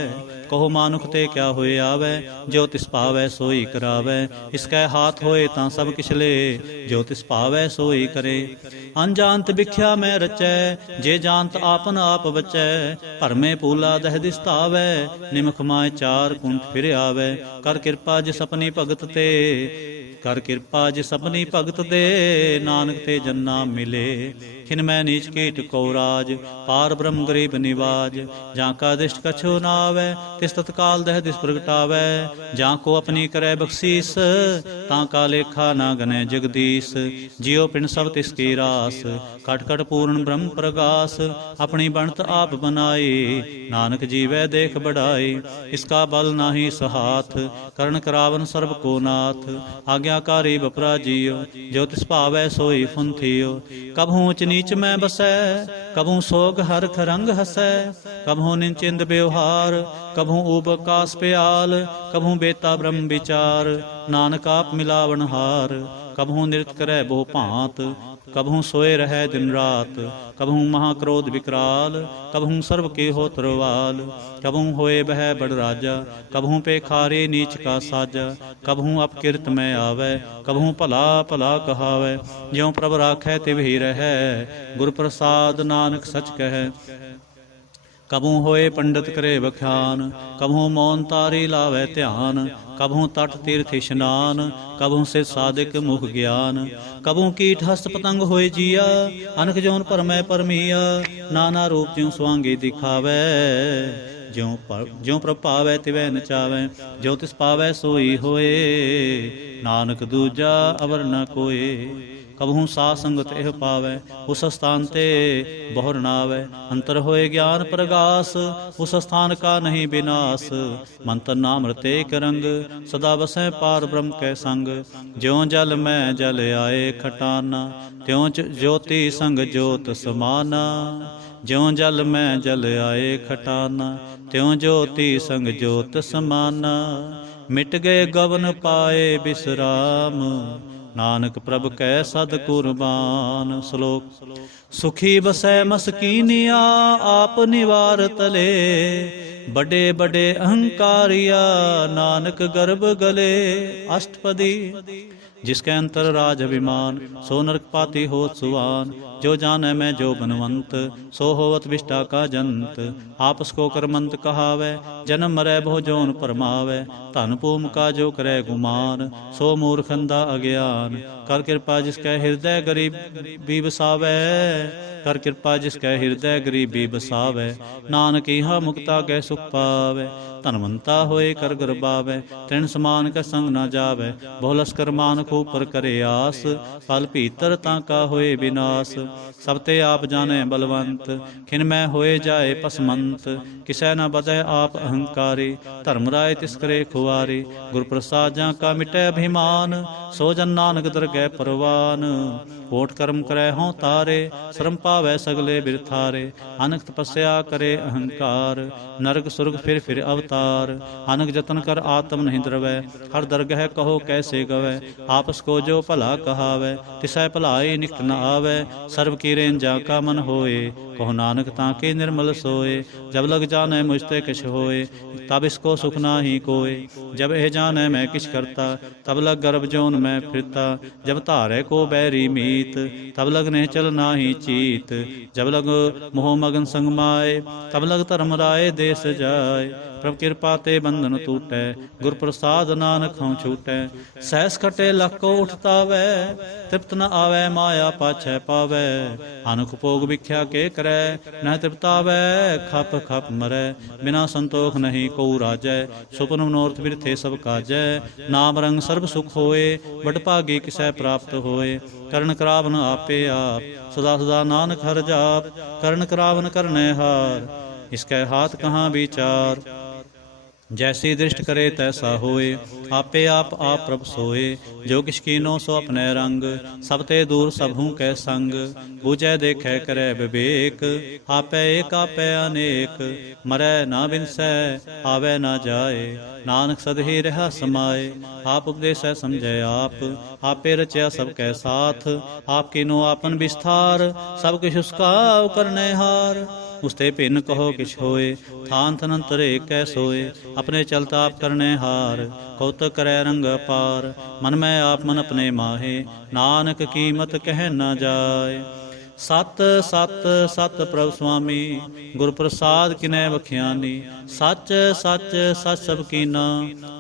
कहो मानुख ते क्या होए आवै, जो तिस पावै सोई करावै। इसकै हाथ होए तां सब किछ ले, जो तिस पावै सोई करे। अनजानत बिख्या मैं रचै, जे जानत आपन आप बचै। भरमे पूला दह दिस धावै, निमख माय चार कुंठ फिर आवै। कर किरपा जिस अपनी भगत ते, कर किरपा जिस अपनी भगत दे। नानक ते जन्ना मिले, खिन मैं नीच कीट को राज। पार ब्रह्म गरीब निवाज, जां का दिष्ट कछो न आवै। तिस तत्काल दह दिस प्रगटावै, जां को अपनी करै बख्शीस। तां का लेखा ना गनै जगदीश, जियो पिंड सब तिसकी रास। कट कट पूर्ण ब्रह्म प्रगास, अपनी बनत आप बनाई। नानक जीवै देख बढ़ाई, इसका बल नाही सहाथ। करण करावन सर्ब को नाथ, आज्ञाकारी बपरा जियो। जो तिस भावै सोई फुंथियो, कभू ऊंच नीच मैं बसै। कभू सोग हरख रंग हसै, कभू निंचिंद व्यवहार। कभू ऊब कास प्याल, कभू बेता ब्रह्म विचार। नानक आप मिलावन हार, कभू नृत करै बहु भांत। कभू सोए रहै दिन रात, कभू महाक्रोध विकराल। कभू सर्व के हो तरवाल, कभू होए बह बड़ राजा। कभू पेखारे नीच का साजा, कभू अपकिरत में आवे। कभू भला भला कहावै, ज्यों प्रभ राखै तिव ही रहै। गुर प्रसाद नानक सच कहै। कभू होए पंडित करे बख्यान, कभू मौन तारी लावै ध्यान। कभू तट तीर्थ इशनान, कभू से सादिक मुख ज्ञान। कभू कीट हस्त पतंग होए जिया, अनख जौन परमै परमिया। नाना रूप ज्यों स्वांगी दिखावै, ज्यों प्रभ पावै तिवै नचावै। जो तिस पावै सोई होए, नानक दूजा अवर न कोय। कबहू साध संगत एह पावै, उस स्थान ते बहुर नावै। अंतर होए ज्ञान प्रगास, उस स्थान का नहीं विनाश। मंत्र नाम रते एक रंग, सदा बसै पार ब्रह्म कै संग। ज्यों जल में जल आए खटाना, त्यों ज्योति संग ज्योत समाना। ज्यों जल में जल आए खटाना, त्यों ज्योति संग ज्योत समाना। मिट गए गवन पाए बिसराम, नानक प्रभ कै सद कुरबान। श्लोक। सुखी बसै मसकीनिया, आप निवार तले। बड़े बड़े अहंकारिया, नानक गर्भ गले। अष्टपदी। जिसके अंतर राज अभिमान, सो नरक पाती होत सुवान। जो जानै मैं जो बनवंत, सो होवत विष्टा का जंत। आपस को करमंत कहावै, जन्म मरै बहु जोन परमावै। धन भूम का जो करै गुमान, सो मूर्ख अंधा अज्ञान। कर कृपा जिसकै हृदय गरीबी बसावै, कर कृपा जिसकै हृदय गरीबी बसावै। नानक इहा मुक्ता कै सुख पावै। धनवंता होए कर गरबावै, तृण समान कै संग न जावै। बहु लश्कर मानक ऊपर करे आस, पल भीतर ताका होए विनाश। सब ते आप जाने बलवंत, खिन मैं होए जाए पसमंत। किसै न बधै आप अहंकारी, धर्म राय तिस करे खुआरी। गुर प्रसाद जा का मिटै अभिमान, सो जन नानक दरगह परवान। कोट कर्म करै हों तारे, श्रम पावै सगले बिरथारे। अनक तपस्या करे अहंकार, नरक सुरग फिर अवतार। अनक जतन कर आत्म नहीं द्रवै, हर दरगह कहो कैसे गवै। आपस को जो भला कहावै, तिसै भलाई निकट न आवै। सर्व की रेन जा का मन होए, कहो नानक ताके निर्मल सोए। जब लग जानै मुझते किछ होए, तब इसको सुख नाही कोय। जब एह जानै मैं किछ करता, तब लग गर्भ जोन में फिरता। जब धारै को बैरी मीत, तब लग नेह चल नाही चीत। जब लग मोह मगन संग माए, तब लग धर्म राय देस जाय। प्रभ कृपा ते बंधन टूटै, गुर प्रसाद नानक हों छूटै। सहस खटे लख को उठता वै, तृप्त न आवै माया पाछै पावै। अनक भोग विख्या के करै, न तृप्तावै खप खप मरै। बिना संतोख नहीं को राजै, सुपन मनोरथ बिरथे सब काजै। नाम रंग सर्ब सुख होए, बड़ भागी किसै प्राप्त होए। करण करावन आपे आप, सदा सदा नानक हर जाप। करण करावन करनै हार, इसकै हाथ कहाँ विचार। जैसी दृष्ट करे तैसा होए, आपे आप प्रभ सोए। जो किछ कीनो सो अपने रंग, सब ते दूर सबहू कै संग। बूझै देखै करै विवेक, आपै एक आपै अनेक। मरै ना बिनसै आवै ना जाए, नानक सद ही रहा समाए। आप उपदेसै समझै आप, आपे रचया सब कै साथ। आप कीनो आपन विस्तार, सब किछ उसका करनै हार। उसते भिन्न कहो किछ होए, थान थनंतर कै सोए। अपने चलता आप करने हार, कौतक करै रंग अपार। मन में आप मन अपने माहे, नानक कीमत कह न जाए। सत सत सत प्रभ सुआमी, गुर प्रसाद किनै बख्यानी। सच सच सच सब कीना,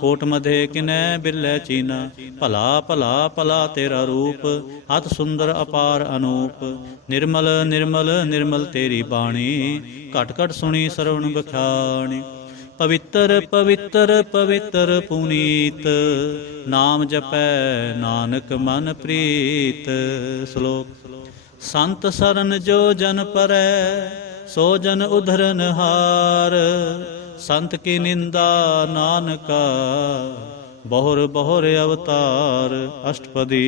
कोट मधे किनै बिरलै चीना। भला भला भला तेरा रूप, अत सुंदर अपार अनूप। निर्मल निर्मल निर्मल तेरी बाणी, घट घट सुनी सरवण बखाणी। पवित्र पवित्र पवित्र पुनीत, नाम जपै नानक मन प्रीत। श्लोक। संत सरन जो जन परै, सो जन उधरन हार। संत की निंदा नानका, बहुर बहुर अवतार। अष्टपदी।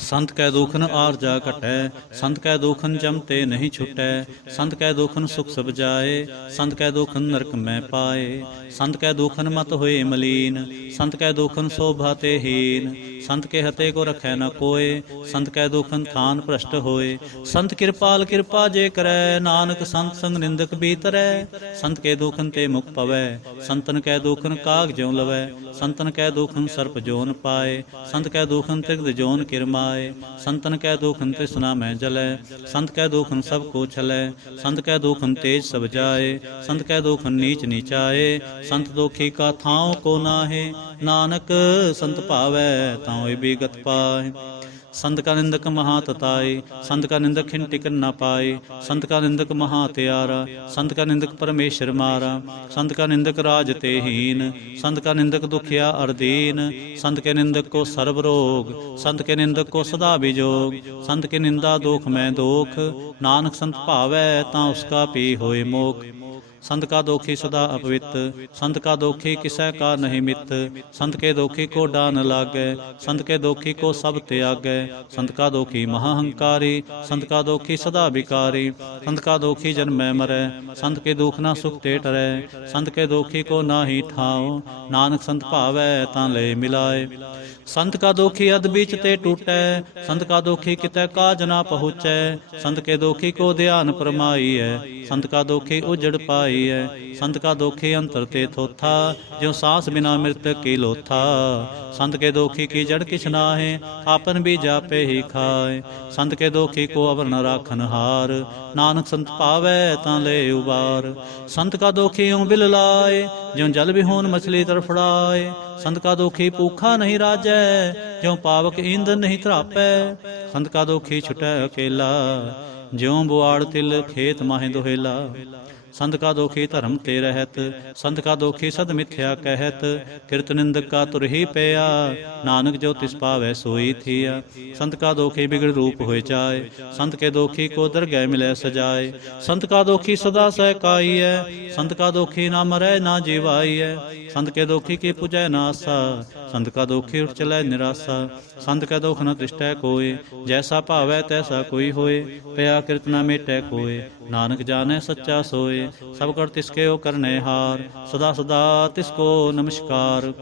संत कै दुखन आरजा घटै, संत कै दुखन जमते नहीं छुटै। संत कै दुखन सुख सब जाए, संत कै दुखन नरक में पाए। संत कै दुखन मत होए मलीन, संत कै दुखन शोभा ते हीन। संत के हते को रखै न कोय, संत कै दुखन थान भ्रष्ट होए। संत कृपाल कृपा जे करै, नानक संत संग निंदक बीतरै। संत के दुखन ते मुख पवै, संतन कै दुखन काग ज्यों लवै। संतन कै दुखन सर्प जोन पाए, संत कै दुखन त्रिगद जोन किरमाए। संतन कै दुखन तृष्णा में जलै, संत कै दुखन सब को छलै। संत कै दुखन तेज सब जाए, संत कै दुखन नीच नीचाए। संत दोखी का थाव को नाहे, नानक संत भावै तांह विगत पाए। संत का निंदक महा तताए, संत का निंदक खिन टिकन न पाए। संत का निंदक महा त्यारा, संत का निंदक परमेश्वर मारा। संत का निंदक राज ते हीन, संत का निंदक दुखिया अरदीन। संत के निंदक को सर्व रोग, संत के निंदक को सदा विजोग। संत की निंदा दोख में दोख, नानक संत भावै तां उसका पी होए मोख। संत का दोखी सदा अपवित, संत का दोखी किसै का नहीं मित। संत के दोखी को डान लागै, संत के दोखी को सब त्यागै। संत का दोखी महाहंकारी, संत का दोखी सदा विकारी। संत का दोखी जन्मै मरै, संत के दुख ना सुख ते टरै। संत के दोखी को नाहि ठाव, नानक संत भावै तां ले मिलाए। संत का दोखी अध बीच ते टूटै, संत का दोखी कितै काज ना पहुँचै। संत के दोखी को ध्यान परमाई है, संत का दोखी उजड़ पाई है। संत का दोखी अंतर ते थोथा, ज्यों सांस बिना मृतक की लोथा। संत के दोखी की जड़ किछ नाहे, आपन भी जापे ही खाए। संत के दोखी को अवर न राखन हार, नानक संत भावै तां ले उबार। संत का दोखी यूं बिल लाए, ज्यों जल बिहोन मछली तड़फड़ाए। संत का दोखी भूखा नहीं राजै, ज्यों पावक ईंधन नहीं त्रापै। संत का दोखी छुटै अकेला, ज्यों बुआड़ तिल खेत माहे दोहेला। संत का दोखी धर्म ते रहत, संत का दोखी सद मिथ्या कहत, किरत निंदक का तुर ही पया, नानक जो तिस पावै सोई थिया। संत का दोखी बिगड़ रूप होए जाए, संत के दोखी को दरगह मिलै सजाए। संत का दोखी सदा सहकाई है, संत का दोखी ना मरै ना जीवाई है। संत के दोखी की पूजै ना आसा, संत का दोखी उठ चलै निरासा। संत का दोख न दृष्टै कोय, जैसा भावै तैसा कोई होए। पया किरत न मेटै कोय, नानक जानै सच्चा सोए। सब कर तिसके ओ करने हार, सदा सदा तिसको नमस्कार।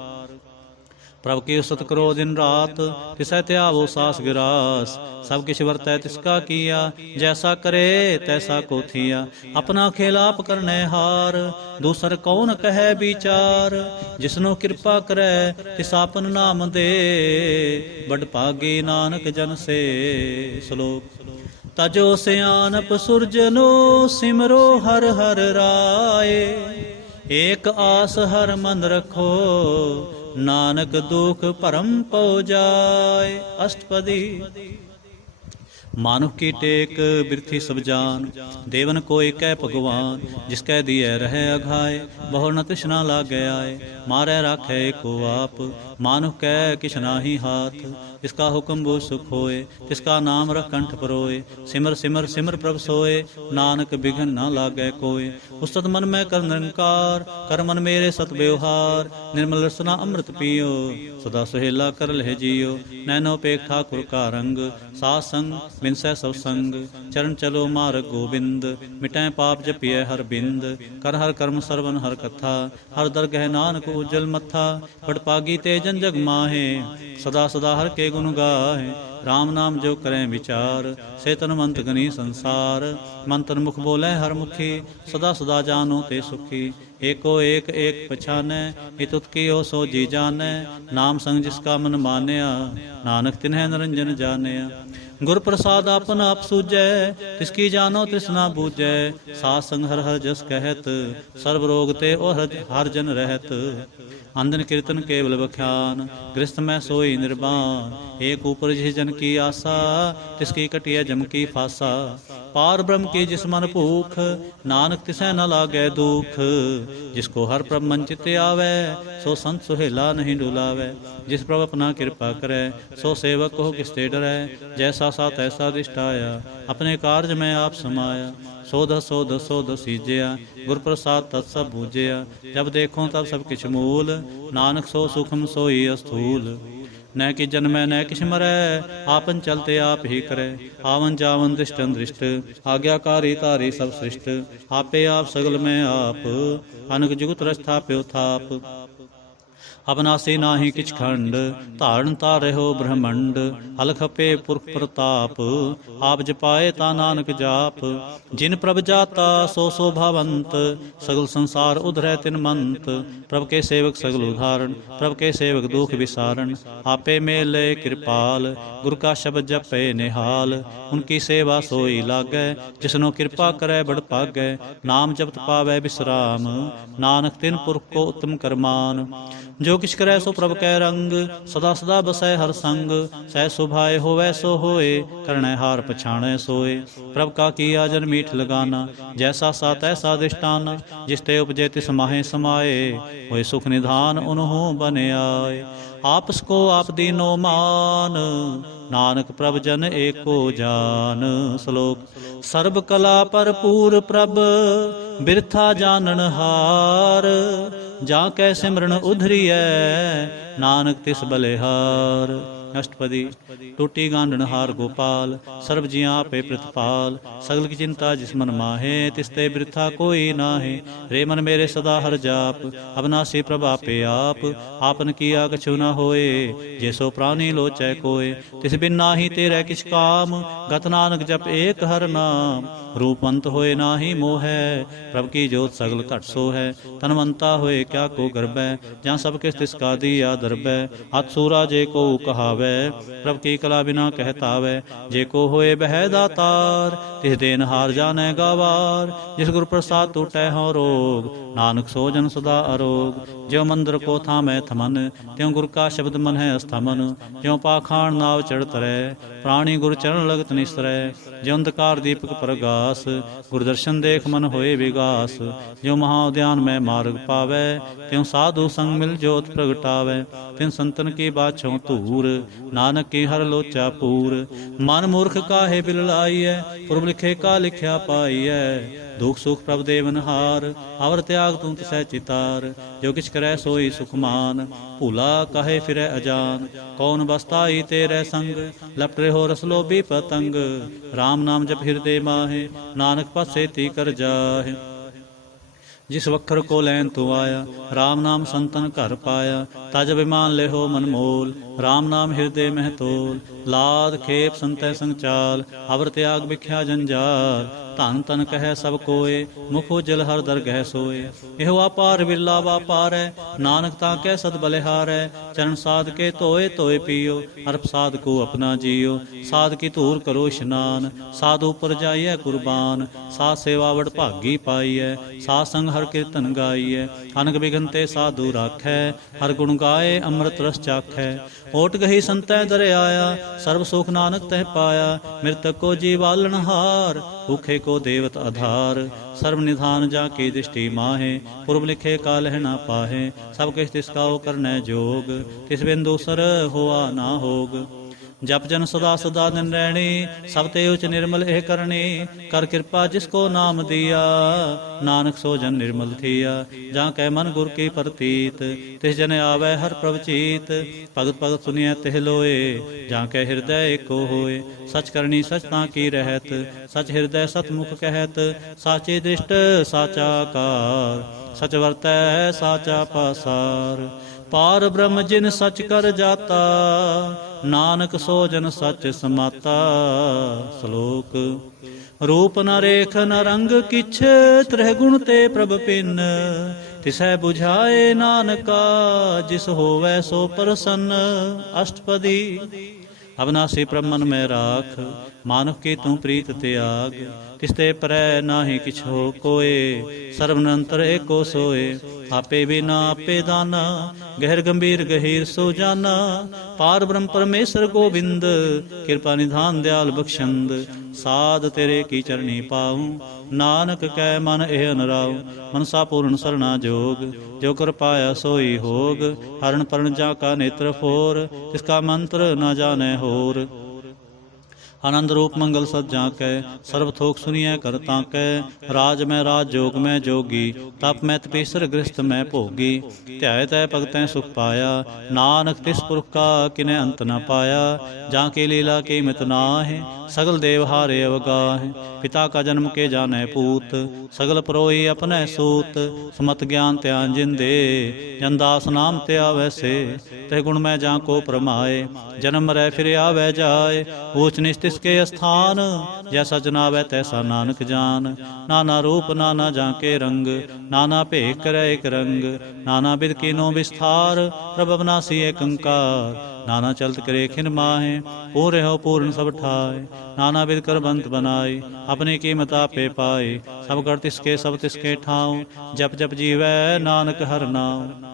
प्रभ की उसत करो दिन रात, तिसै त्यावो सास गिरास। सब किछ वरतै तिसका किया, जैसा करे तैसा को थिया। अपना खेल आप करने हार, दूसर कौन कहे विचार। जिसनो कृपा करे तिस आपन नाम दे, बड़ भागी नानक जन से। श्लोक। तजो सियानप सुरजनो, सिमरो हर हर राय। एक आस हर मन रखो, नानक दुख परम पौ जाय। अष्टपदी। मानुख की टेक बिरथी सब जान, देवन कोई कह भगवान। जिसकै दिए रहे अघाए, बहु न तृष्णा लागे आए। मारै राखै को आप, मानुख कह किछ नाहि हाथ। जिसका हुक्म वो सुख होए, तिसका नाम रख कंठ परोए। सिमर सिमर सिमर प्रभ सोए, नानक बिघन न लागे कोय। उस्तत मन में कर निरंकार, कर मन मेरे सत व्यवहार। निर्मल रसना अमृत पियो, सदा सुहेला कर लह जियो। नैनो पेख ठाकुर का रंग, साथ संग बिनसै सब संग। चरण चलो मार्ग गोविंद, मिटै पाप जपिय हर बिंद। कर हर कर्म सरवन हर कथा, हर दरगह नानक उज्जल मथा। बड़ पागी ते जन जग माहे, सदा सदा हर के गुण गाहे। राम नाम जो करें विचार, से तन मंत गनी संसार। मंतन मुख बोले हर मुखी, सदा सदा जानो ते सुखी। एको एक एक पछानै, हित उत्कियो सो जी जानै। नाम संग जिसका मन मान्या, नानक तिन्है निरंजन जानिया। गुर प्रसाद आपन आप सूझै, तिसकी जानो तृष्णा बूझै। साथ संग हर हर जस कहत, सर्व रोग ते और हर जन रहत। अंधन कीर्तन केवल बख्यान, गृहस्थ में सोई निर्वाण। एक ऊपर जिस जन की आशा, तिसकी कटिय जम की फासा। पार ब्रह्म की जिस मन भूख, नानक तिसै न लागे दुख। जिसको हर प्रभ मन चित आवे, सो संत सुहेला नहीं डुलावे। जिस प्रभ अपना कृपा करे, सो सेवक को किसते डरै। जैसा सा तैसा दिष्ट आया, अपने कार्य में आप समाया। सोध सोध सोध सीजया, गुर प्रसाद तत् सब बूझया। जब देखो तब सब किछ मूल, नानक सो सुखम सोई अस्थूल। न कि जन्मै न किछ मरै, आपन चलते आप ही करे। आवन जावन दृष्टन दृष्ट, आज्ञाकारी तारी सब सृष्ट। आपे आप सगल में आप, अनक जुगत रस्थाप्यो थाप। अबनासी नाहि किछ खंड, धारण तारे हो ब्रह्मंड। अलख पे पुरख प्रताप, आप जपाए ता नानक जाप। जिन प्रभ जाता सो शोभावंत, सगल संसार उधरै तिन मंत। प्रभ के सेवक सगल उदाहरण, प्रभ के सेवक दुख विसारण। आपे मेले कृपाल, गुरु का शब्द जपे निहाल। उनकी सेवा सोई लागै, जिसनो कृपा करे बड़ भागै। नाम जपत पावै विश्राम, नानक तिन पुरख को उत्तम करमान। जो किछ करै सो प्रभ कै रंग, सदा सदा बसै हर संग। सह सुभाए होवै सो होए, करणै हार पछाणै सोए। प्रभ का किया जन मीठ लगाना, जैसा सा तैसा दिष्टाना। जिसते उपजे तिस माहे समाए, होए सुख निधान उन्हों बन आए। आपस को आप दीनो मान, नानक प्रभ जन एको जान। श्लोक। सर्ब कला भरपूर प्रभ, बिरथा जानन हार। जाकै सिमरन उधरियै, नानक तिस बलिहार। अष्टपदी। टूटी गांडन हार गोपाल, सर्ब जियां आपे प्रतिपाल। सगल की चिंता जिस मन माहे, तिसते बिरथा कोई नाहे। रे मन मेरे सदा हर जाप, अबनासी प्रभ आपे आप। आपन किया कछु न होए, जैसो प्राणी लोचै कोय। तिस बिन नाहि तेरै किछ काम, गत नानक जप एक हर नाम। रूपवंत होए नाहि मोहै, प्रभ की जोत सगल घट सो है। तनवंता होए क्या को गर्बै, जहाँ सब किस तिसका दिया दरबै। हाथ सूरा जे को कहावै, सुहावै, प्रभ की कला बिना कहतावै। जे को होए बह दातार, तिस देनहार जानै गावार। जिस गुर प्रसाद टूटै हों रोग, नानक सो जन सदा अरोग। ज्यों मंदिर को थामै थमन, त्यों गुर का शब्द मन है अस्थमन। ज्यों पाखाण नाव चढ़ तरै, प्राणी गुर चरण लगत निसरै। ज्यों अंधकार दीपक प्रगास, गुर दर्शन देख मन होए विगास। ज्यों महाउद्यान में मार्ग पावै, त्यों साधु संग मिल जोत प्रगटावै। तिन संतन की बाछों धूर, नानक की हर लोचा पूर। मन मूर्ख काहे बिल लाइयै, पुरब लिखे का लिखिया पाइयै। दुख सुख प्रभ देवनहार, अवर त्याग तू तसै चितार। जो किछ करै सोई सुखमान, भूला काहे फिरै अजान। कौन बसताई तेरे संग, लपट हो रस लोभी पतंग। राम नाम जप हृदय माहे, नानक पासे ती कर जाहे। जिस वखर को लैन तू आया, राम नाम संतन घर पाया। तज अभिमान ले हो मन मोल, राम नाम हृदय मह तोल। लाद खेप संतै संग चाल, अवर त्याग बिख्या जंजाल। धन तन कह सब कोय, मुख उजल हर दरगह सोए। एहो अपार बिरला वापारै, नानक ताकै सद बलिहारै। चरण साध के धोए धोए पियो, हर प्रसाद को अपना जियो। साध की धूर करो स्नान, साधु पर जाइए कुर्बान। साध सेवा वड भागी पाइयै, साध संग हर कीर्तन गाइयै। अनग बिघन ते साधु राखै, हर गुण गाए अमृत रस चाखै। ओट गही संतै दर आया, सर्व सुख नानक तह पाया। मृतक को जीवालन हार, भूखे को देवत आधार। सर्व निधान जाकी दृष्टि माहे, पूर्व लिखे का लह ना पाहे। सब किछ तिसका करनै जोग, तिस बिन दूसर होआ ना होग। जप जन सदा सदा दिन रहणी, सब ते उच निर्मल एह करनी। कर कृपा जिसको नाम दिया, नानक सो जन निर्मल थिया। जा कै मन गुर की प्रतीत, तिस जन आवै हर प्रभ चीत। भगत भगत सुनिय तिह लोए, जा कै हृदय एको होए। सच करनी सच ताकी रहत, सच हृदय सतमुख कहत। साची दृष्ट साचा कार, सच वरतै साचा पासार। पार ब्रह्म जिन सच कर जाता, नानक सो जन सच समाता। श्लोक रूप न रेख न रंग किछ, त्रह गुण ते प्रभ पिन। तिसै बुझाए नानका, जिस होवै सो प्रसन्न। अष्टपदी अविनाशी प्रभ मन में राख, मानुख की तू प्रीत त्याग। तिसते परै नाहि किछ हो कोय, सर्व निरंतर एको सोए। आपे बिना आपे दाना, गहर गंभीर गहीर सो जाना। पार ब्रह्म परमेश्वर गोविंद, कृपा निधान दयाल बख्शंद। साध तेरे की चरणी पाऊँ, नानक कै मन एह नराऊँ। मनसा पूर्ण सरना जोग, जो कर पाया सोई होग। हरण परण जा का नेत्र फोर, तिसका मंत्र न जाने होर। आनंद रूप मंगल सद जाकै, सर्व थोक सुनिए कर ताकै। राज में राज जोग में जोगी, तप में तपीसर गृहस्थ में भोगी। ध्याय तै भगतै सुख पाया, नानक तिस पुरख का किने अंत न पाया। जाकी लीला की मित नाहि, सगल देव हारे अवगाहि। पिता का जन्म के जाने पूत, सगल परोई अपने सूत। सुमत ज्ञान त्यान जिंदे, जनदास नाम त्यावै से। तह गुण में जाको परमाए, जन्म मरै फिर आवे जाए। ऊच नीच तिसके स्थान, जैसा चुनावै तैसा नानक जान। नाना रूप नाना जाके रंग, नाना भेख करे एक रंग। नाना बिध कीनो विस्तार, प्रभ अविनाशी एक अंकार। नाना चलत करे खिन माहे, पूरे हो पूर्ण सब ठाए। नाना बिध कर बंत बनाए, अपनी कीमत आपे पाए। सब कर तिसके सब तिसके ठाऊँ, जप जप जीवै नानक हर नाम।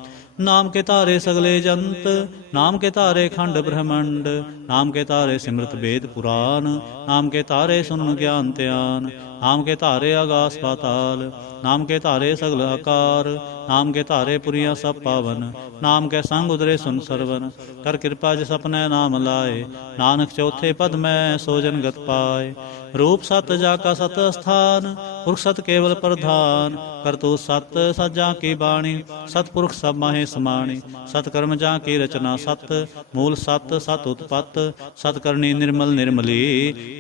नाम के तारे सगले जंत, नाम के तारे खंड ब्रह्मंड। नाम के तारे सिमरत वेद पुराण, नाम के तारे सुन ज्ञान त्यान। नाम के तारे आगास पाताल, नाम के तारे सगल आकार। नाम के तारे पुरिया सब पावन, नाम के संग उदरे सुन सरवन। कर कृपा जिस अपने नाम लाए, नानक चौथे पद में सोजन गत पाए। रूप सत जाका सत स्थान, पुरख सत केवल प्रधान। कर तू सत सजा की बाणी, सतपुरख सब माहे समाणी। सतकर्म जा की रचना सत, मूल सत सत उत्पत। सतकरणी निर्मल निर्मली,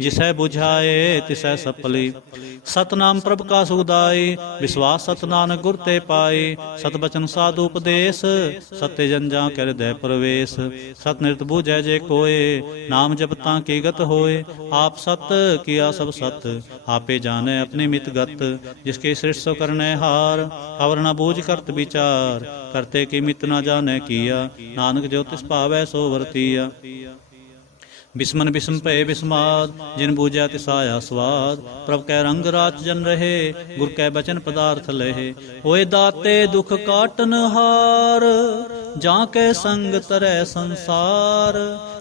जिसै बुझाए तिसै सफली। सतनाम प्रभ का सुखदाई, विश्वास सत नानक गुर ते पाई। सत बचन साधु उपदेश, सत्य जन जा कर हृदय प्रवेश। सत निरत बूझै जे कोय, नाम जपता की गत होए। आप सत किया सब सत, आपे जाने अपनी मित गत। जिसके सृष्ट सो करने हार, अवर न बूझ करत विचार। करते की मित न जाने किया, नानक जो तिस पावै सो वर्तिया। ਬਿਸਮਨ ਬਿਸਮ ਭਏ ਬਿਸਮਾਦ, ਜਿਨ ਬੂਝਿਆ ਤਿਸ ਆਇਆ ਸਵਾਦ। ਪ੍ਰਭ ਕੈ ਰੰਗ ਰਾਚ ਜਨ ਰਹੇ, ਗੁਰ ਕੈ ਬਚਨ ਪਦਾਰਥ ਲਹੇ। ਹੋਏ ਦਾਤੇ ਦੁਖ ਕਾਟਨ ਹਾਰ, ਜਾਂ ਕੈ ਸੰਗ ਤਰੈ ਸੰਸਾਰ।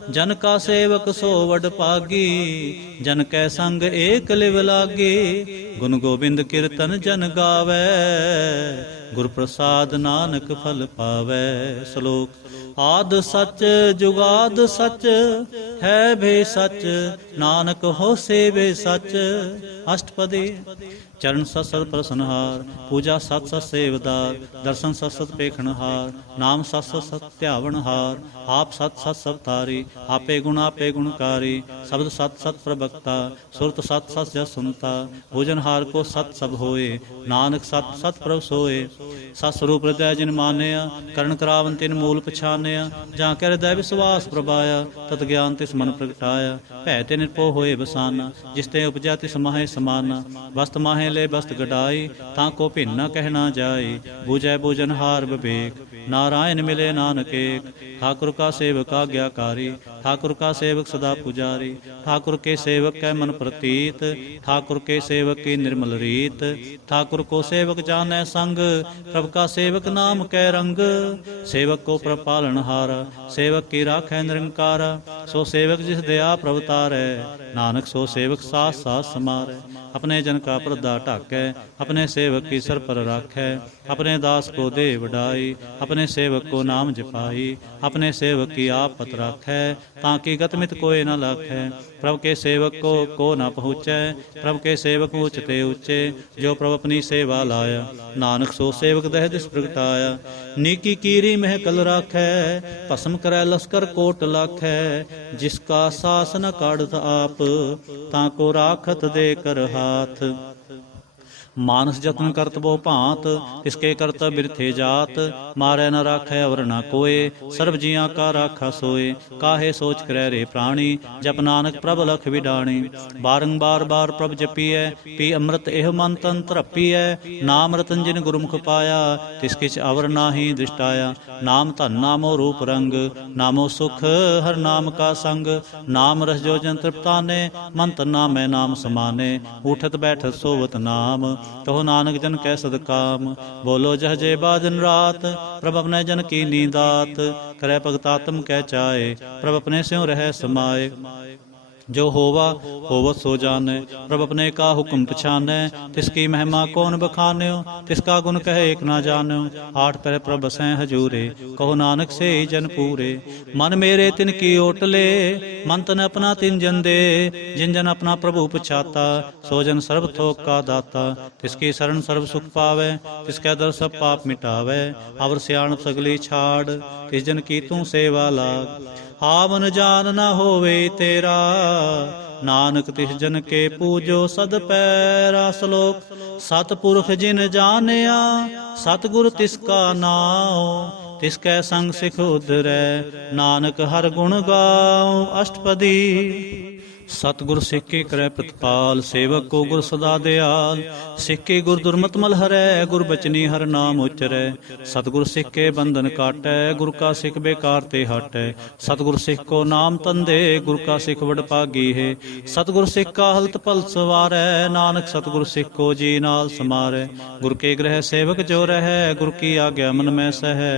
ਜਨ ਕਾ ਸੇਵਕ ਸੋ ਵਡ ਭਾਗੀ, ਜਨ ਕੈ ਸੰਗ ਏਕ ਲਿਵ ਲਾਗੇ। ਗੁਣ ਗੋਬਿੰਦ ਕੀਰਤਨ ਜਨ ਗਾਵੈ, ਗੁਰ ਪ੍ਰਸਾਦ ਨਾਨਕ ਫਲ ਪਾਵੈ। ਸ਼ਲੋਕ। ਆਦ ਸਚ ਜੁਗਾਦ ਸਚ, ਹੈ ਭੇ ਸਚ, ਨਾਨਕ ਹੋਸੀ ਵੇ ਸਚ। ਅਸ਼ਟਪਦੀ। ਚਰਨ ਸਤ ਸਤ ਪ੍ਰਸਨਹਾਰ, ਪੂਜਾ ਸਤ ਸਤ ਸੇਵਦਾਰ। ਦਰਸ਼ਨ ਸਤ ਸਤ ਪੇਖਣਹਾਰ, ਨਾਮ ਸਤ ਸਤ ਸਤ ਧਿਆਵਣਹਾਰ। ਆਪ ਸਤ ਸਤ ਸਭ ਤਾਰੀ, ਆਪੇ ਗੁਣਕਾਰੀ। ਸ਼ਬਦ ਸਤ ਸਤ ਪ੍ਰਭਕਤਾ, ਸੁਰਤ ਸਤ ਸਤ ਜਸ ਸੁਨਤਾ। ਭੋਜਨਹਾਰ ਕੋ ਸਤ ਸਭ ਹੋਏ, ਨਾਨਕ ਸਤ ਸਤ ਪ੍ਰਭ ਸੋਏ। ਸਤ ਸਰੂਪ ਹਿਰਦੈ ਜਿਨ ਮਾਨਿਆ, ਕਰਨ ਕਰਾਵਨ ਤਿਨ ਮੂਲ ਪਛਾਨਿਆ। ਜਾਂ ਕੈ ਹਿਰਦੈ ਵਿਸਵਾਸ ਪ੍ਰਭਾਇਆ, ਤਤ ਗਿਆਨ ਤਿਸ ਮਨ ਪ੍ਰਗਟਾਇਆ। ਭੈ ਤੇ ਨਿਰਭਉ ਹੋਏ ਬਸਾਨਾ, ਜਿਸ ਤੇ ਉਪਜਿਆ ਤਿਸ ਮਾਹੇ ਸਮਾਨਾ। ਵਸਤ ਮਾਹੇ ਲੈ ਬਸਤ ਗਡਾਈ, ਤਾਂ ਕੋ ਭਿੰਨ ਨ ਕਹਿ ਨਾ ਜਾਈ। ਬੂਝੈ ਬੂਝਨਹਾਰ ਵਿਵੇਕ, ਨਾਰਾਇਣ ਮਿਲੇ ਨਾਨਕ ਏਕ। ठाकुर का सेवक आज्ञाकारी, ठाकुर का सेवक सदा पुजारी। ठाकुर के सेवक कै मन प्रतीत, ठाकुर के सेवक की निर्मल रीत। ठाकुर को सेवक जानै संग, प्रभ का सेवक नाम कै रंग। सेवक को प्रभ पालनहारा, सेवक की राखै निरंकारा। सो सेवक जिस दया प्रभ तारै, नानक सो सेवक सास सास समारै। अपने जन का परदा ढाकै, अपने सेवक की सर पर राखै। अपने दास को दे वडाई, अपने सेवक को नाम जपाई। अपने सेवक की आप पत राखै, ताकि गतमित कोई न लाखै। प्रभु के सेवक को न पहुँचै, प्रभु के सेवक ऊँचते ऊँचे। जो प्रभु अपनी सेवा लाया, नानक सो सेवक दह दिस प्रगटाया। नीकी कीरी मह कल राखै, भस्म करै लश्कर कोट लाखै। जिसका सास न काढ़त आप, ताको राखत दे कर हाथ। मानस जतन करत बहु भांत, इसके करत बिरथे जात। मारै न राखै अवर न कोय, सर्व जियां का राखा सोए। काहे सोच करै रे प्राणी, जप नानक प्रभ लख विडाणी। बारंबार बार प्रभ जपीऐ, पी अमृत एह मन तन तरपीऐ। नाम रतन जिन गुरमुख पाया, तिस किछ अवर नाहि दृष्टाया। नाम धन नामो रूप रंग, नामो सुख हर नाम का संग। नाम रस जो जन तृप्ताने, मन तन नामै नाम समाने। उठत बैठत सोवत नाम, कहो नानक जन कै सदकाम। बोलो जहजे बाजन रात, प्रभ अपने जन की नींदात। करे भगतात्म कै चाए, प्रभ अपने स्यों रह समाए। जो होवा होवत सो जानै, प्रभ अपने का हुक्म पछानै। तिसकी महिमा कौन बखान्यो, तिसका गुण कहे एक ना जान्यो। आठ पहर प्रभ बसै हजूरे, कहो नानक से ही जन पूरे। मन मेरे तिन की ओटले, मन तन अपना तिन जन दे। जिन जन अपना प्रभु पछाता, सो जन सर्व थोक का दाता। तिसकी शरण सर्व सुख पावै, तिसकै दर सब पाप मिटावै। अवर सियाणप सगली छाड़, तिस जन की तू सेवा लाग। आवन जान न होवे तेरा, नानक तिस जन के पूजो सद पैरा। श्लोक। सतपुरख जिन जानिया, सतगुर तिसका नाम। तिसकै संग सिख उधरै, नानक हर गुण गाओ। अष्टपदी। सतगुर सिख के करे प्रतिपाल, सेवक को गुर सदा दयाल। सिख के गुर दुर्मत मल हरै, गुर बचनी हर नाम उचरै। सतगुर सिख के बंधन काटै, गुर का सिख बेकार ते हटै। सतगुर सिख को नाम तंदे, गुर का सिख वड भागी है। सतगुर सिख का हलत पल सवारै, नानक सतगुर सिख को जी नाल समारै। गुर के ग्रह सेवक जो रहै, गुर की आज्ञा मन में सहै।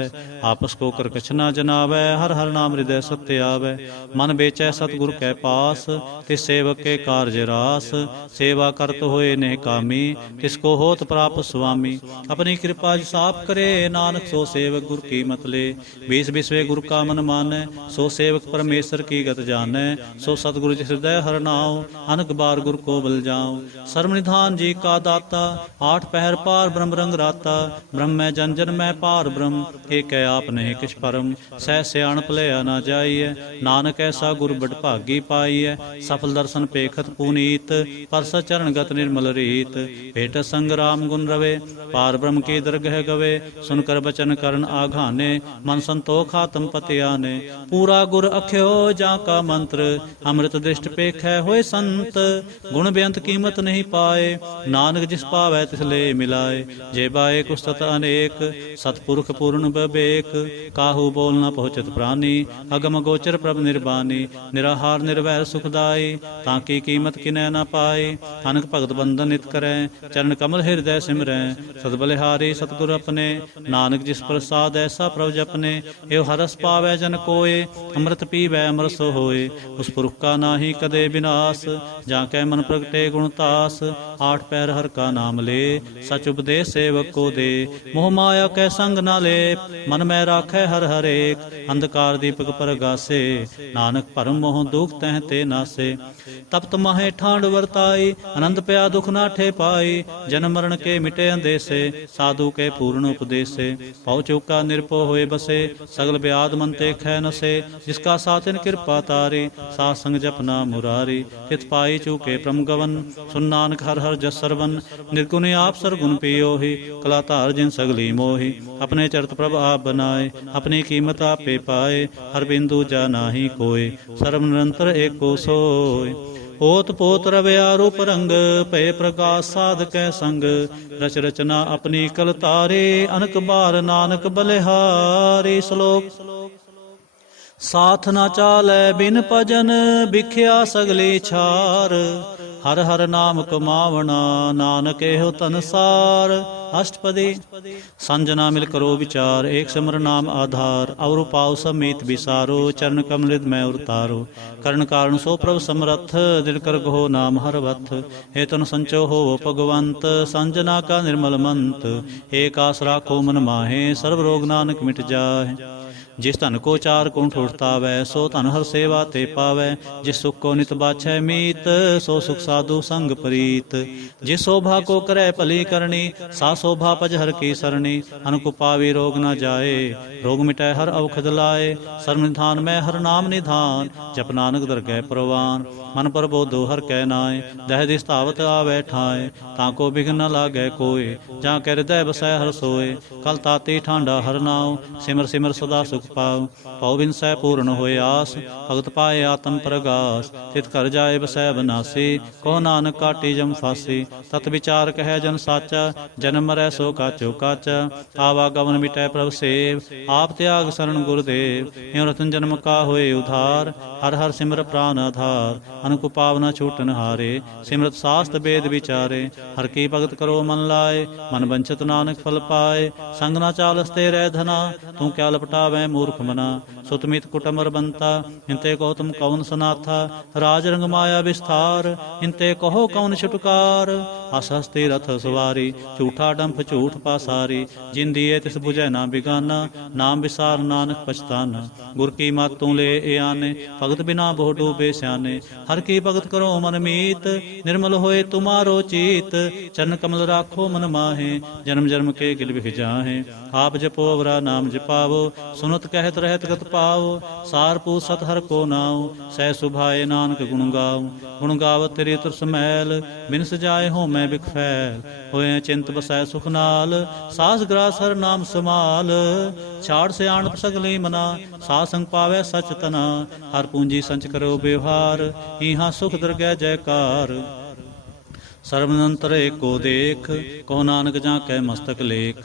आपस को कर कछ ना जनावै, हर हर नाम हृदय सत्य आवै। मन बेचै सतगुर कै पास, तिस सेवक के कारज रास। सेवा करत होए नेह कामी, तिसको होत प्राप्त स्वामी। अपनी कृपा साफ करे, नानक सो सेवक गुर की मत ले। बीस बिसवे गुर का मन मानै, सो सेवक परमेश्वर की गत जानै। सो सतगुरु जिस हृदय हर नाम, अनक बार गुर को बल जाऊं। सर्व निधान जी का दाता, आठ पहर पार ब्रह्म रंग राता। ब्रह्म में जन जन में पार ब्रह्म, एक है आप नहीं किछ परम। सह सियाणप लिया ना जाइए, नानक ऐसा गुर बड़ भागी पाइए। सफल दर्शन पेखत पुनीत, परस चरण गत निर्मल रीत। भेट संग राम गुण रवे, पार ब्रह्म की दरगह गवे। सुनकर बचन करण आघाने, मन संतोख आत्म पति आने। पूरा गुर अख्यो जाका मंत्र, अमृत दृष्ट पेखै होय संत। गुण बेअंत कीमत नहीं पाए, नानक जिस पावै तिस ले मिलाए। जे बाए कुस्तत अनेक, सतपुरख पूर्ण बबेक। काहू बोल न पहुँचत प्राणी, अगम गोचर प्रभ निर्बानी। निराहार निर्वैर सुखदाई, ताकि कीमत किनै न पाई। अनक भगत बंधन नित करै, चरण कमल हृदय सिमरै। सद बलिहारी सतगुर अपने, नानक जिस प्रसाद ऐसा प्रभ जपने। एव हरस पावै जन कोय, अमृत पीवै अमर सो होय। उस पुरख का नाहि कदे विनाश, जाकै मन प्रगटे गुणतास। आठ पैर हर का नाम ले, सच उपदेश सेवक को दे। मोह माया कै संग न ले, मन में राखै हर हरेक। अंधकार दीपक परगासे, नानक भरम मोह दुख तह ते नासे। तप्त माहे ठांड वर्ताई, आनंद पया दुख नाठे पाई। जन्म मरण के मिटे अंदेसे, साधु के पूर्ण उपदेसे। पौ चौका निरपो होए बसे, सगल ब्याद मन ते खै नसे। जिसका सातिन कृपा तारी, साथ संग जपना मुरारी। तित पाई चूके प्रम गवन, सुन नानक हर हर जस सरवन। निर्गुण आप सरगुण पियोहि, कला धार जिन सगली मोहि। अपने चरत प्रभ आप बनाए, अपनी कीमत आपे पाए। हर बिंदु जा नाहि कोय, सर्व निरंतर एको सोय। ओत पोत रवया रूप रंग, भय प्रकाश साध कै संग। रच रचना अपनी कल तारे, अनक बार नानक बलिहारी। श्लोक साथ न चालै बिन भजन, बिख्या सगली छार। हर हर नाम कमावना, नानक एहो तनसार। अष्टपदी संजना मिल करो विचार, एक सिमर नाम आधार। और पाओ समीत विसारो, चरण कमलित मैं उतारो। करण कारण सो प्रभ समरथ, दिल कर गो नाम हर वथ। हे तन संचो हो भगवंत, संजना का निर्मल मंत। एक आस राखो मन माहे, सर्व रोग नानक मिट जाहे। जिस धन को चार कुंठ उठतावै, सो धन हर सेवा ते पावै। जिस सुख को नित बाछै मीत, सो सुख साधु संग प्रीत। जिस शोभा को करे भली करनी, सा शोभा पज हर की सरणी। अनक पावी रोग न जाए, रोग मिटै हर औखद लाए। सर्व निधान में हर नाम निधान, जप नानक दरगह प्रवान। मन प्रबोधो हर कै नाय, दह दिस धावत आवै ठाए। ताको बिघन न लागै कोय, जा कै हृदय बसै हर सोय। कल ताती ठांडा हर नाव, सिमर सिमर सदा सुख पाओ। पौ बिन सै पूर्ण होय आस, भगत पाए आत्म प्रगास। तित कर जाए बसै बनासी, कहो नानक काटी जम फासी। तत विचार कह जन साचा, जन्म मरै सो काचो काचा। आवागमन मिटै प्रभ सेव, आप त्याग शरण गुरुदेव। ह्यों रतन जन्म का होए उधार, हर हर सिमर प्राण आधार। अनक पावना छूटन हारे, सिमरत शास्त्र वेद विचारे। हर की भगत करो मन लाए, मन बंछत नानक फल पाए। संग न चालस तेरै धना, तू क्या लपटावै मूर्ख मना। सुतमित कुटमर बनता, इनते कहो तुम कौन सनाथा। राज रंग माया विस्तार, इनते कहो कौन छुटकार। हस हस्ती रथ सवारी, झूठा डंफ झूठ पासारी। जिन दिए तिस बुझै ना बिगाना, नाम विसार नानक पछताना। गुर की मत तू ले ए आने, भगत बिना बहु डूबे स्याने। हर की भगत करो मन मीत, निर्मल होए तुम्हारो चीत। चरण कमल राखो मन माहे, जन्म जन्म के गिल बिख जाहे। आप जपो अवरा नाम जपावो, सुनत कहत रहत गत पाओ। सार पूत सत हर को नाओ, सह सुभाए नानक गुण गाओ। गुण गावत तेरी तुरस मैल, बिन सजाए हो मैं बिख फैल। होए चिंत बसै सुख नाल, सास ग्रास हर नाम समाल। छाड़ से आणप सगली मना, सा संग पावै सच तना। हर पूंजी संच करो व्यवहार, इहाँ सुख दरगह जयकार। सर्वनंतर एको देख, कहो नानक जाकै मस्तक लेख।